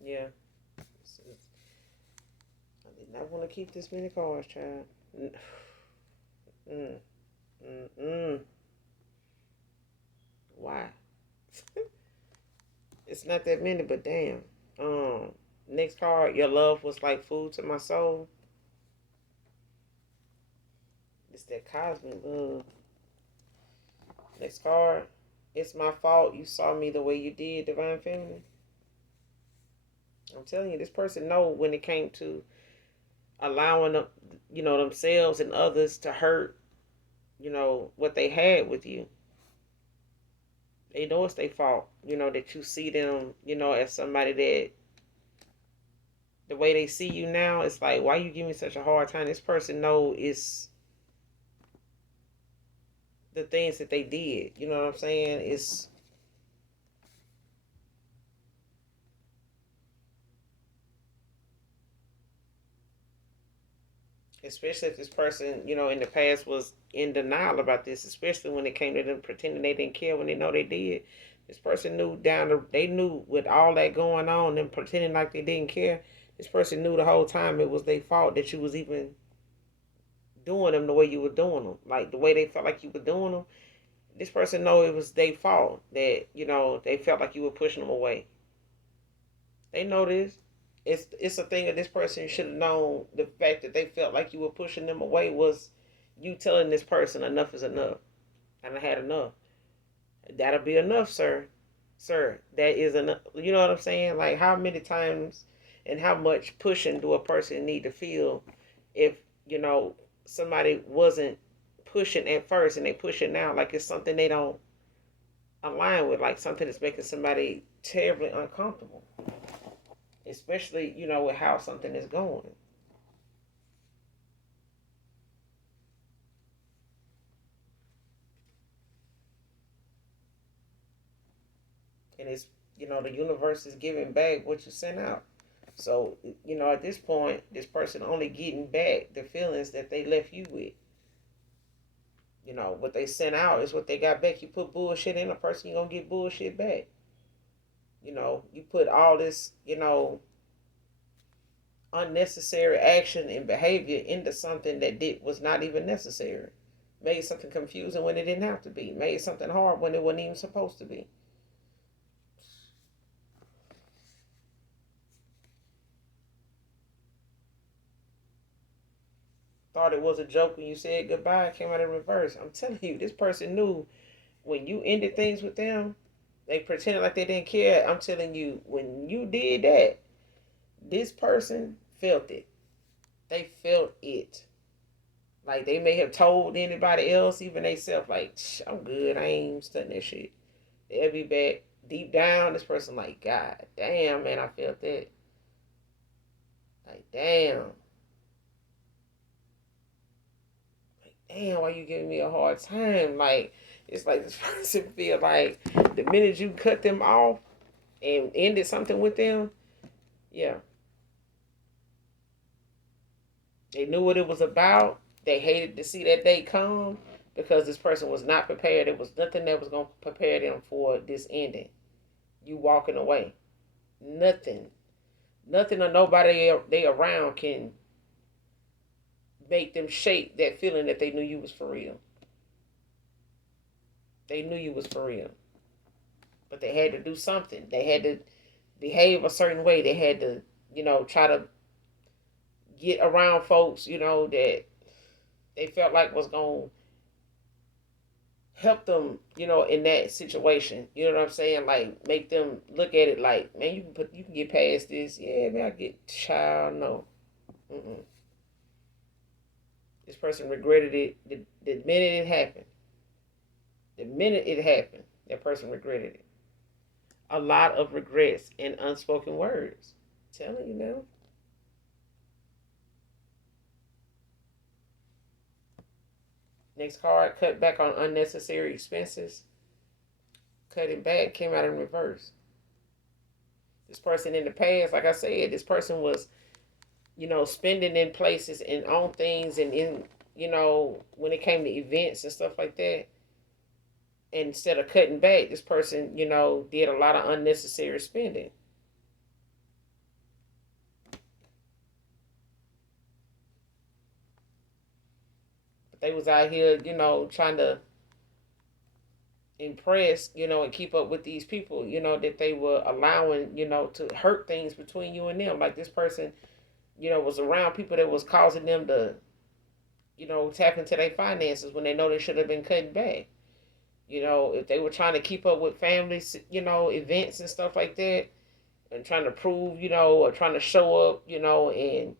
Yeah. did not want to keep this many cards, child. Mm, mm, mm. Why? It's not that many, but damn. Um, Next card, your love was like food to my soul. It's that cosmic love. Next card, it's my fault you saw me the way you did, divine feminine. I'm telling you, this person know when it came to allowing them, themselves and others to hurt, what they had with you. They know it's their fault, that you see them, as somebody that the way they see you now, it's like, why you give me such a hard time? This person know it's the things that they did. You know what I'm saying? It's especially if this person, in the past was in denial about this, especially when it came to them pretending they didn't care when they know they did. This person knew they knew with all that going on and pretending like they didn't care. This person knew the whole time it was their fault that you was even doing them the way you were doing them, like the way they felt like you were doing them. This person know it was their fault that they felt like you were pushing them away. They know this. It's a thing that this person should have known. The fact that they felt like you were pushing them away was you telling this person enough is enough, and I had enough. That'll be enough, sir. Sir, that is enough. You know what I'm saying? Like, how many times and how much pushing do a person need to feel if somebody wasn't pushing at first and they push it now, like it's something they don't align with, like something that's making somebody terribly uncomfortable, especially with how something is going. And it's the universe is giving back what you sent out. So at this point, this person only getting back the feelings that they left you with. What they sent out is what they got back. You put bullshit in a person, you're gonna get bullshit back. You put all this unnecessary action and behavior into something that was not even necessary. Made something confusing when it didn't have to be. Made something hard when it wasn't even supposed to be. Thought it was a joke when you said goodbye. Came out in reverse. I'm telling you, this person knew when you ended things with them. They pretended like they didn't care. I'm telling you, when you did that, this person felt it. They felt it. Like they may have told anybody else, even they self, like, I'm good. I ain't studying that shit. They'll be back deep down. This person like, God damn, man, I felt that. Like, damn. Like, damn, why you giving me a hard time? Like, it's like this person feel like the minute you cut them off and ended something with them, yeah, they knew what it was about. They hated to see that day come because this person was not prepared. There was nothing that was going to prepare them for this ending. You walking away. Nothing. Nothing or nobody they around can make them shake that feeling that they knew you was for real. They knew you was for real. But they had to do something. They had to behave a certain way. They had to, try to get around folks, that they felt like was going to help them, in that situation. You know what I'm saying? Like make them look at it like, man, you can get past this. Yeah, man, I get child. No, mm-mm. This person regretted it the minute it happened. The minute it happened, that person regretted it. A lot of regrets and unspoken words. I'm telling you now. Next card, cut back on unnecessary expenses. Cutting back came out in reverse. This person in the past, like I said, this person was, spending in places and on things and in, when it came to events and stuff like that. And instead of cutting back, this person, did a lot of unnecessary spending. They was out here, trying to impress, and keep up with these people, that they were allowing, to hurt things between you and them. Like this person, was around people that was causing them to, tap into their finances when they know they should have been cutting back. If they were trying to keep up with families, events and stuff like that, and trying to prove, or trying to show up, and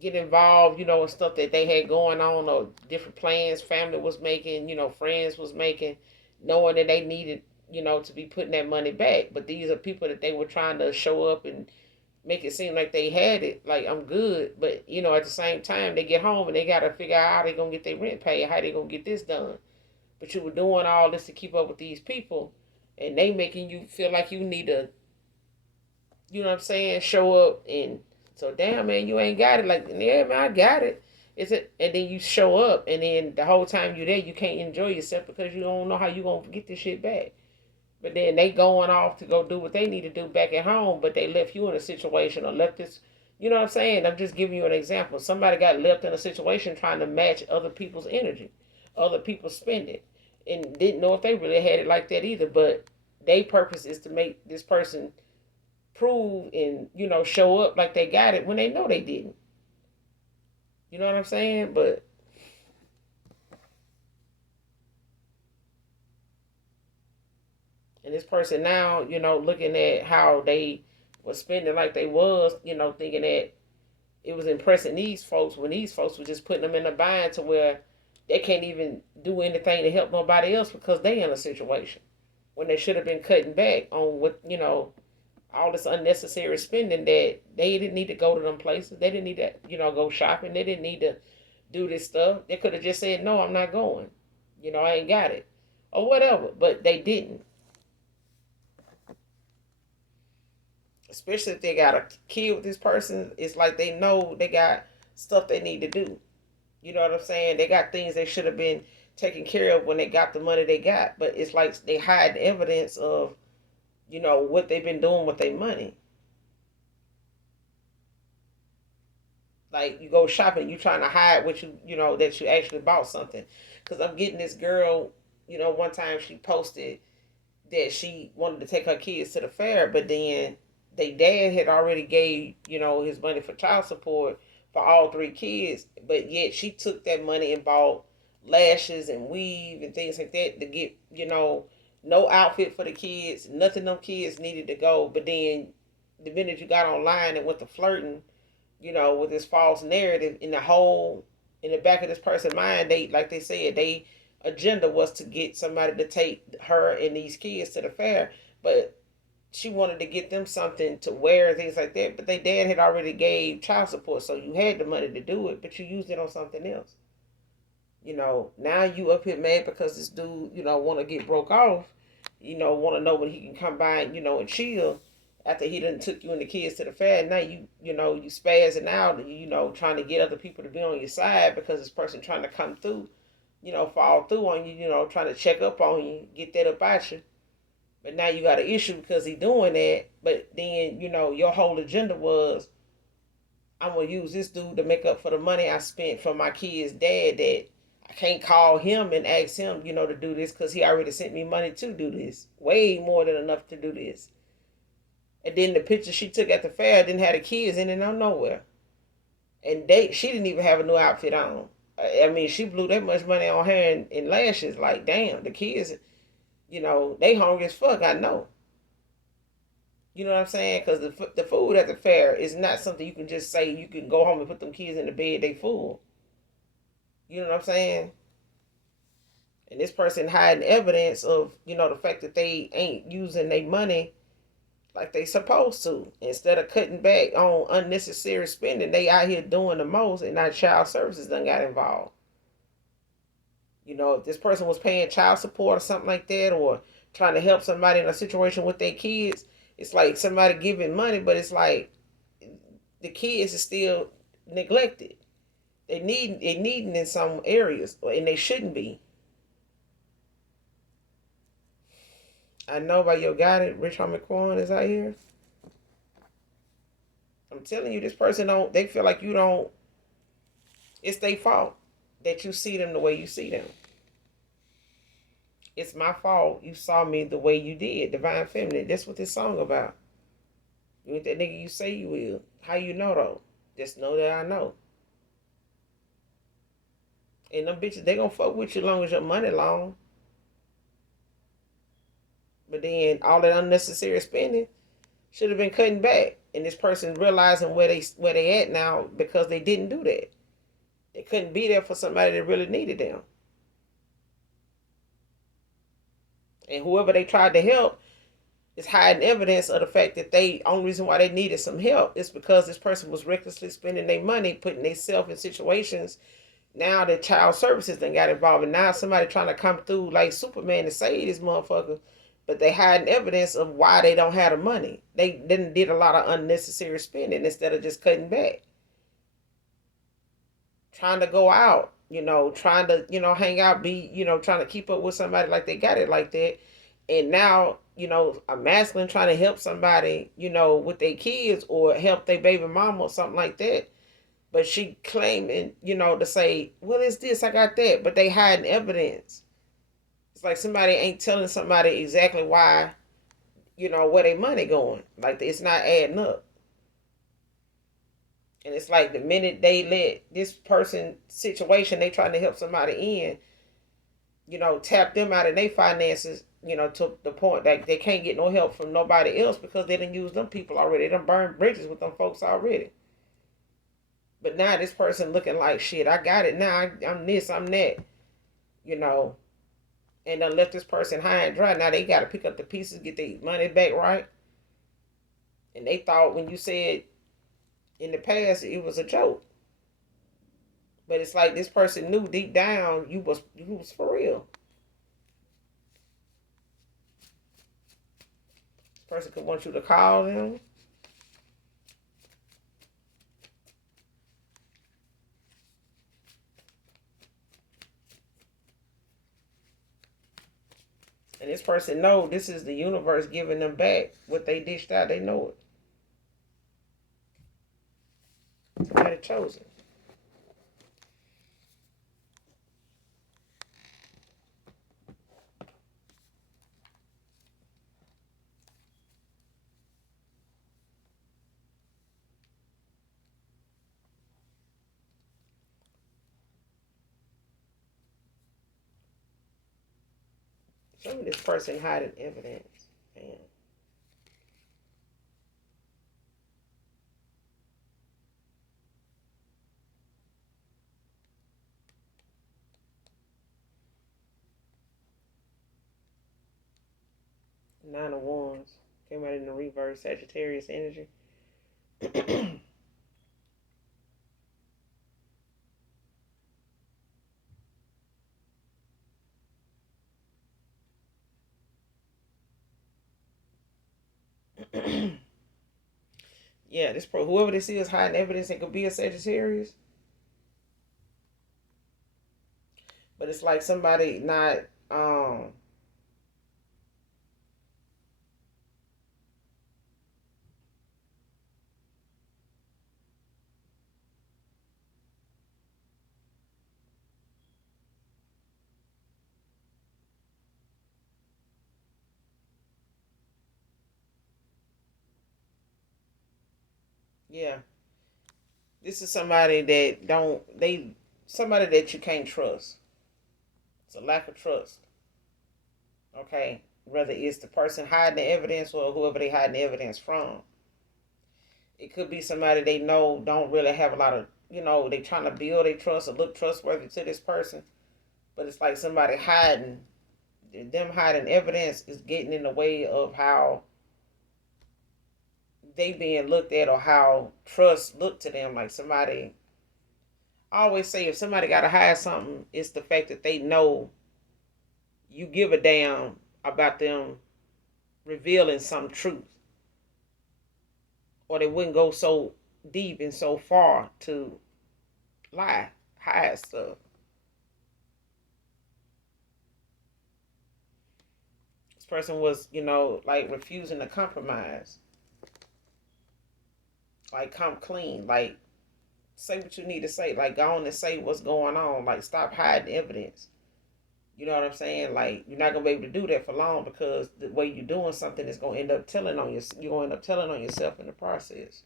get involved, in stuff that they had going on or different plans family was making, friends was making, knowing that they needed, to be putting that money back. But these are people that they were trying to show up and make it seem like they had it, like I'm good. But, at the same time, they get home and they got to figure out how they going to get their rent paid, how they going to get this done. But you were doing all this to keep up with these people, and they making you feel like you need to, show up. And so, damn, man, you ain't got it. Like, yeah, man, I got it. Is it? And then you show up, and then the whole time you're there, you can't enjoy yourself because you don't know how you gonna get this shit back. But then they going off to go do what they need to do back at home, but they left you in a situation or left this. You know what I'm saying? I'm just giving you an example. Somebody got left in a situation trying to match other people's energy, other people's spending, and didn't know if they really had it like that either. But their purpose is to make this person prove and show up like they got it when they know they didn't. You know what I'm saying? But and this person now, looking at how they was spending like they was, thinking that it was impressing these folks when these folks were just putting them in a bind to where they can't even do anything to help nobody else because they in a situation when they should have been cutting back on what all this unnecessary spending that they didn't need to go to them places. They didn't need to, go shopping. They didn't need to do this stuff. They could have just said, no, I'm not going. I ain't got it. Or whatever. But they didn't. Especially if they got a kid with this person. It's like they know they got stuff they need to do. You know what I'm saying? They got things they should have been taken care of when they got the money they got. But it's like they hide evidence of, what they've been doing with their money. Like you go shopping, you trying to hide what that you actually bought something. Because I'm getting this girl, one time she posted that she wanted to take her kids to the fair, but then they dad had already gave, his money for child support for all three kids, but yet she took that money and bought lashes and weave and things like that to get, no outfit for the kids, nothing them kids needed to go. But then the minute you got online and went to flirting, with this false narrative in the back of this person's mind, they, like they said, they agenda was to get somebody to take her and these kids to the fair. But she wanted to get them something to wear and things like that. But their dad had already gave child support, so you had the money to do it, but you used it on something else. Now you up here mad because this dude, want to get broke off, want to know when he can come by and, and chill after he done took you and the kids to the fair. And now you spazzing out, trying to get other people to be on your side because this person trying to come through, fall through on you, trying to check up on you, get that up at you. But now you got an issue because he doing that. But then, your whole agenda was, I'm going to use this dude to make up for the money I spent for my kid's dad that I can't call him and ask him, to do this because he already sent me money to do this. Way more than enough to do this. And then the picture she took at the fair didn't have the kids in it no nowhere. And she didn't even have a new outfit on. I mean, she blew that much money on hair and lashes. Like, damn, the kids, they hungry as fuck, I know. You know what I'm saying? Because the food at the fair is not something you can just say you can go home and put them kids in the bed, they full. You know what I'm saying? And this person hiding evidence of, the fact that they ain't using their money like they supposed to. Instead of cutting back on unnecessary spending, they out here doing the most, and now child services done got involved. If this person was paying child support or something like that, or trying to help somebody in a situation with their kids, it's like somebody giving money, but it's like the kids are still neglected. They needing in some areas, and they shouldn't be. I know by your guy, Rich Homie Quan is out here. I'm telling you, this person don't. They feel like you don't. It's their fault that you see them the way you see them. It's my fault you saw me the way you did. Divine Feminine. That's what this song about. You ain't that nigga you say you will. How you know though? Just know that I know. And them bitches, they gonna fuck with you as long as your money long. But then all that unnecessary spending should have been cutting back. And this person realizing where they at now because they didn't do that. They couldn't be there for somebody that really needed them. And whoever they tried to help is hiding evidence of the fact that they only reason why they needed some help is because this person was recklessly spending their money, putting themselves in situations. Now that child services then got involved, and now somebody trying to come through like Superman to save this motherfucker, but they hiding evidence of why they don't have the money. They did a lot of unnecessary spending instead of just cutting back. Trying to go out, trying to, hang out, be, trying to keep up with somebody like they got it like that. And now, a masculine trying to help somebody, with their kids or help their baby mama or something like that. But she claiming, to say, what is this? I got that. But they hiding evidence. It's like somebody ain't telling somebody exactly why, where their money going. Like it's not adding up. And it's like the minute they let this person situation they trying to help somebody in, tap them out of their finances, to the point that they can't get no help from nobody else because they didn't use them people already. They done burned bridges with them folks already. But now this person looking like shit. I got it now. I'm this. I'm that. And then left this person high and dry. Now they got to pick up the pieces, get their money back right. And they thought when you said in the past it was a joke. But it's like this person knew deep down you was for real. This person could want you to call them. And this person know this is the universe giving them back what they dished out. They know it. Somebody chosen. Show me this person hiding evidence. Man. Nine of Wands. Came out in the reverse. Sagittarius energy. Yeah, whoever this is hiding evidence, it could be a Sagittarius. But it's like somebody not yeah. This is somebody that somebody that you can't trust. It's a lack of trust. Okay. Whether it's the person hiding the evidence or whoever they hiding the evidence from. It could be somebody they know don't really have a lot of, they trying to build their trust or look trustworthy to this person. But it's like somebody them hiding evidence is getting in the way of how they being looked at or how trust look to them. Like somebody, I always say if somebody got to hide something, it's the fact that they know you give a damn about them revealing some truth. Or they wouldn't go so deep and so far to hide stuff. This person was, like refusing to compromise. Like come clean. Like say what you need to say. Like, go on and say what's going on. Like, stop hiding evidence. You know what I'm saying? Like, you're not gonna be able to do that for long, because the way you're doing something is gonna end up telling on you. You're gonna end up telling on yourself in the process.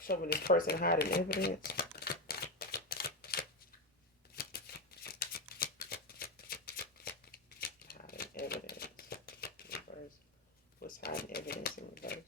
Show me this person hiding evidence. Hiding evidence. Reverse. What's hiding evidence in reverse?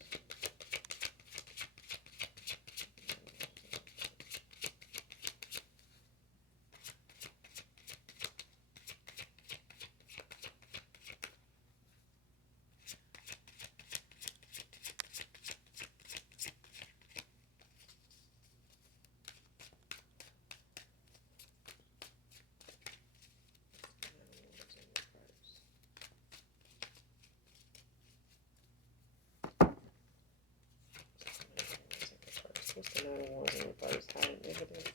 What's the 9 of Wands in reverse? Hiding evidence.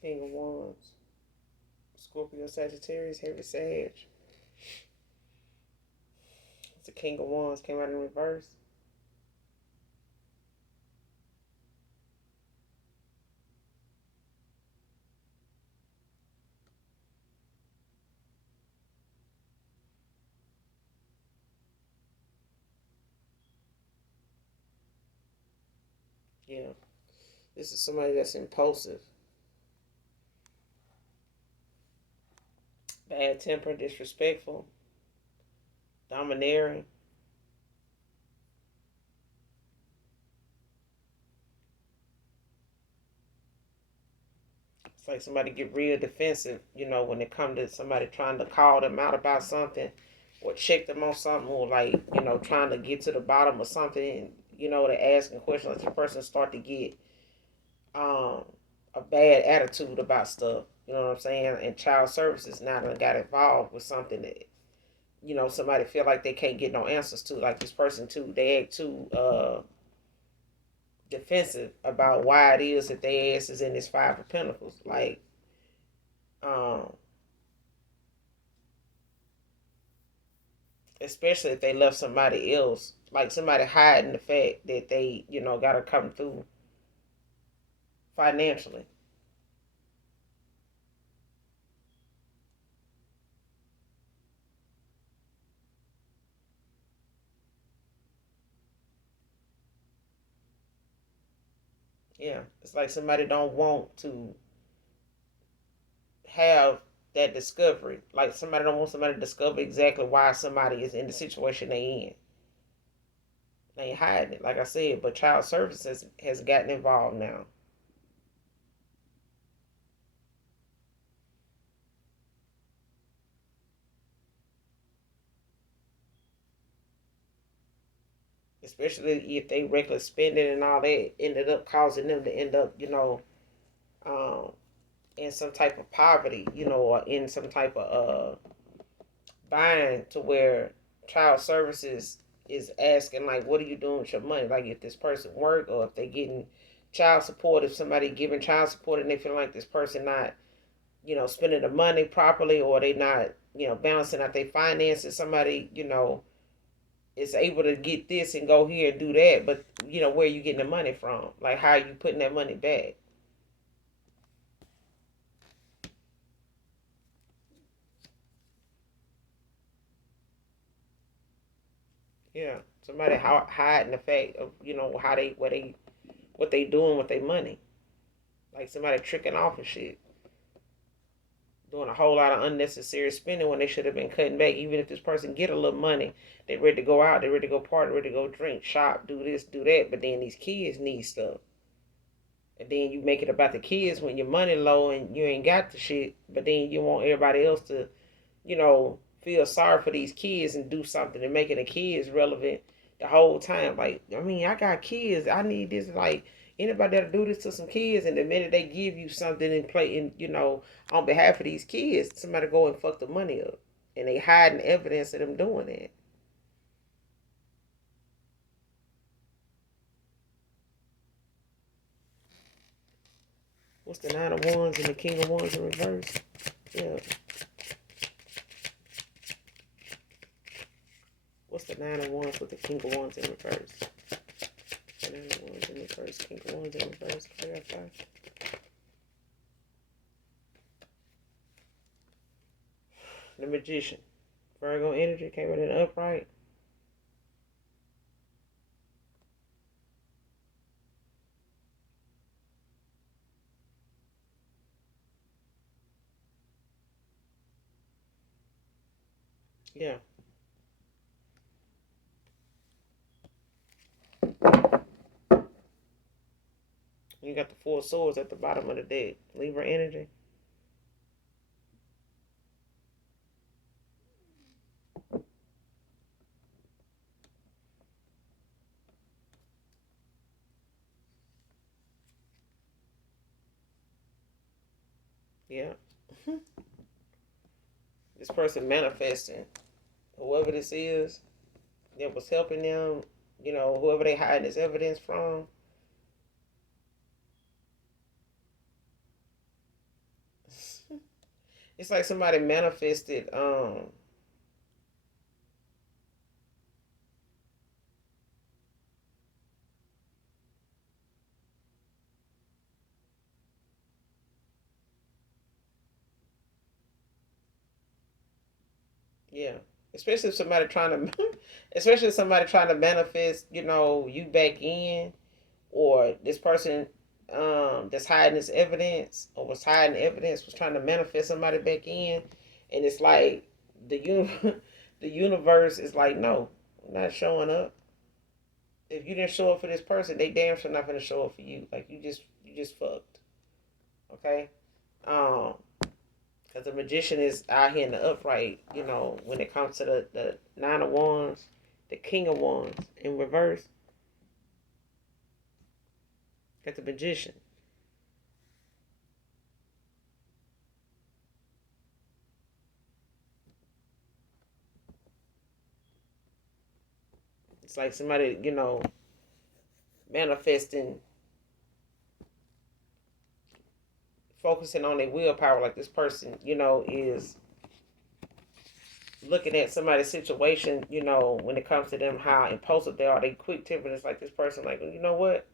King of Wands. Scorpio, Sagittarius, heavy Sag. It's the King of Wands. Came out in reverse. Yeah. This is somebody that's impulsive. Bad temper, disrespectful, domineering. It's like somebody get real defensive, when it comes to somebody trying to call them out about something or check them on something, or like, trying to get to the bottom of something, they're asking questions. Like, the person start to get um a bad attitude about stuff. You know what I'm saying? And child services now done got involved with something that, somebody feel like they can't get no answers to. Like, this person too, they act too defensive about why it is that their ass is in this Five of Pentacles. Like, um, especially if they left somebody else, like somebody hiding the fact that they, gotta come through financially. Yeah, it's like somebody don't want to have that discovery. Like, somebody don't want somebody to discover exactly why somebody is in the situation they in. They ain't hiding it, like I said. But child services has gotten involved now. Especially if they reckless spending and all that ended up causing them to end up, um, in some type of poverty, or in some type of bind, to where child services is asking, like, what are you doing with your money? Like, if this person work, or if they getting child support, if somebody giving child support and they feel like this person not, spending the money properly, or they not, balancing out their finances. Somebody, is able to get this and go here and do that, but where are you getting the money from? Like, how are you putting that money back? Yeah, somebody hiding the fact of, how they what they doing with their money. Like, somebody tricking off and shit. doing a whole lot of unnecessary spending when they should have been cutting back. Even if this person get a little money, they ready to go out, they ready to go party, ready to go drink, shop, do this, do that. But then these kids need stuff. And then you make it about the kids when your money low and you ain't got the shit. But then you want everybody else to, feel sorry for these kids and do something and making the kids relevant the whole time. Like, I mean, I got kids. I need this. Like, anybody that'll do this to some kids, and the minute they give you something and play, and on behalf of these kids, somebody go and fuck the money up, and they hiding evidence of them doing that. What's the Nine of Wands and the King of Wands in reverse? Yeah. What's the Nine of Wands with the King of Wands in reverse? Nine of Wands in reverse, King of Wands in reverse. Clarify. The Magician. Virgo energy came in an upright. Yeah. You got the Four Swords at the bottom of the deck. Libra energy. Yeah. This person manifesting whoever this is that was helping them, whoever they hiding this evidence from. It's like somebody manifested yeah. Especially if somebody trying to especially if somebody trying to manifest, you back in, or this person that's hiding this evidence or was hiding evidence was trying to manifest somebody back in, and it's like the universe is like, no, I'm not showing up. If you didn't show up for this person, they damn sure not gonna show up for you. Like, you just fucked. Okay. Um, because the Magician is out here in the upright. When it comes to the Nine of Wands, the King of Wands in reverse. Got the Magician. It's like somebody, manifesting, focusing on their willpower. Like, this person, is looking at somebody's situation, when it comes to them, how impulsive they are. They quick tempered. It's like this person, like, well, you know what?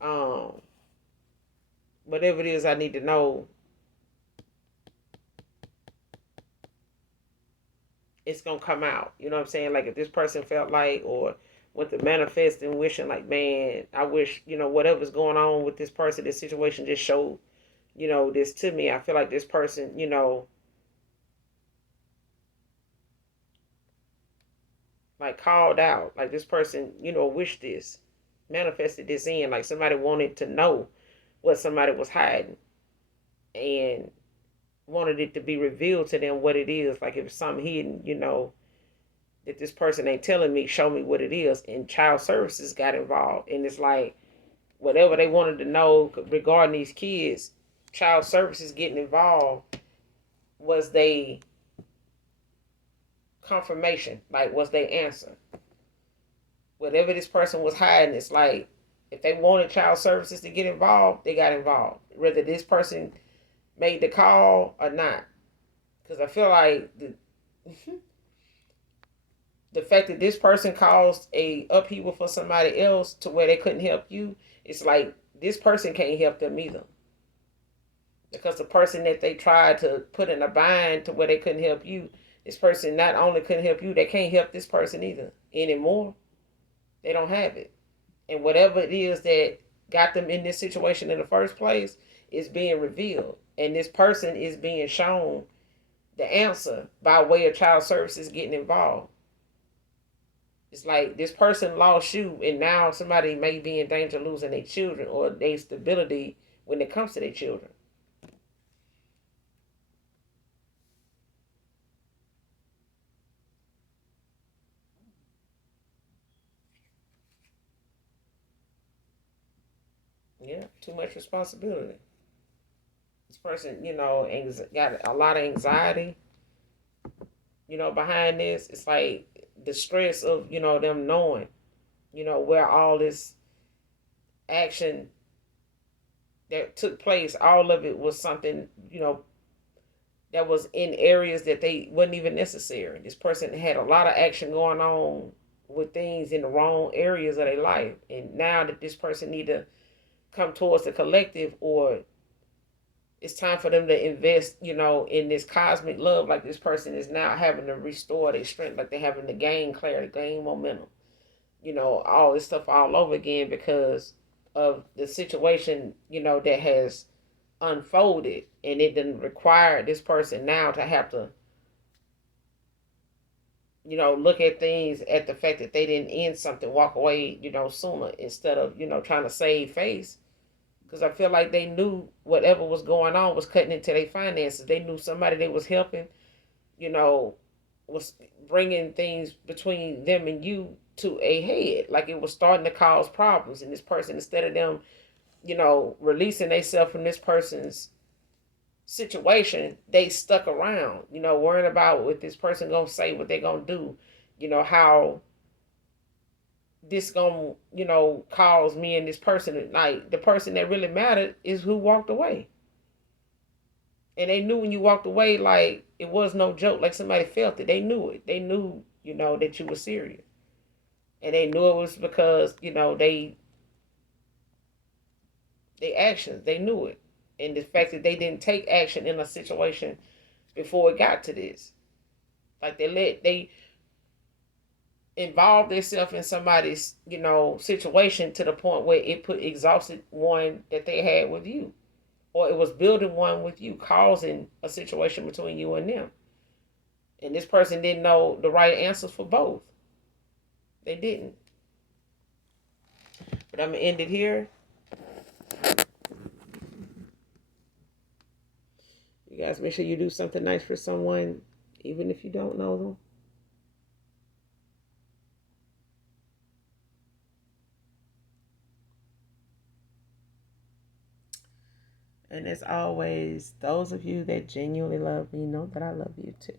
Um, Whatever it is I need to know, it's gonna come out. You know what I'm saying? Like, if this person felt like, or went to manifest and wishing, like, man, I wish, whatever's going on with this person, this situation just showed, this to me. I feel like this person, like, called out. Like, this person, wished this, manifested this in. Like, somebody wanted to know what somebody was hiding, and wanted it to be revealed to them what it is. Like, if it's something hidden, that this person ain't telling me, show me what it is. And child services got involved. And it's like, whatever they wanted to know regarding these kids, child services getting involved was they confirmation. Like, was they answer. Whatever this person was hiding, it's like, if they wanted child services to get involved, they got involved. Whether this person made the call or not. Because I feel like the fact that this person caused a upheaval for somebody else to where they couldn't help you, it's like this person can't help them either. Because the person that they tried to put in a bind to where they couldn't help you, this person not only couldn't help you, they can't help this person either anymore. They don't have it. And whatever it is that got them in this situation in the first place, is being revealed, and this person is being shown the answer by way of child services getting involved. It's like this person lost you, and now somebody may be in danger of losing their children or their stability when it comes to their children. Yeah, too much responsibility. This person, got a lot of anxiety, behind this. It's like the stress of, them knowing, where all this action that took place, all of it was something, that was in areas that they wasn't even necessary. This person had a lot of action going on with things in the wrong areas of their life. And now that this person need to come towards the collective, or it's time for them to invest, in this cosmic love, like this person is now having to restore their strength, like they're having to gain clarity, gain momentum, all this stuff all over again because of the situation, that has unfolded, and it didn't require this person now to have to, look at things at the fact that they didn't end something, walk away, sooner, instead of, trying to save face. Because I feel like they knew whatever was going on was cutting into their finances. They knew somebody they was helping, you know, was bringing things between them and you to a head. Like it was starting to cause problems. And this person, instead of them, releasing themselves from this person's situation, they stuck around, worrying about what this person gonna say, what they gonna do, how this gonna, cause me and this person. Like the person that really mattered is who walked away. And they knew when you walked away, like it was no joke, like somebody felt it. They knew it. They knew, that you were serious. And they knew it was because, they actions, they knew it. And the fact that they didn't take action in a situation before it got to this. Like they involved themselves in somebody's, situation to the point where it put exhausted one that they had with you. Or it was building one with you, causing a situation between you and them. And this person didn't know the right answers for both. They didn't. But I'm going to end it here. You guys make sure you do something nice for someone, even if you don't know them. And as always, those of you that genuinely love me know that I love you too.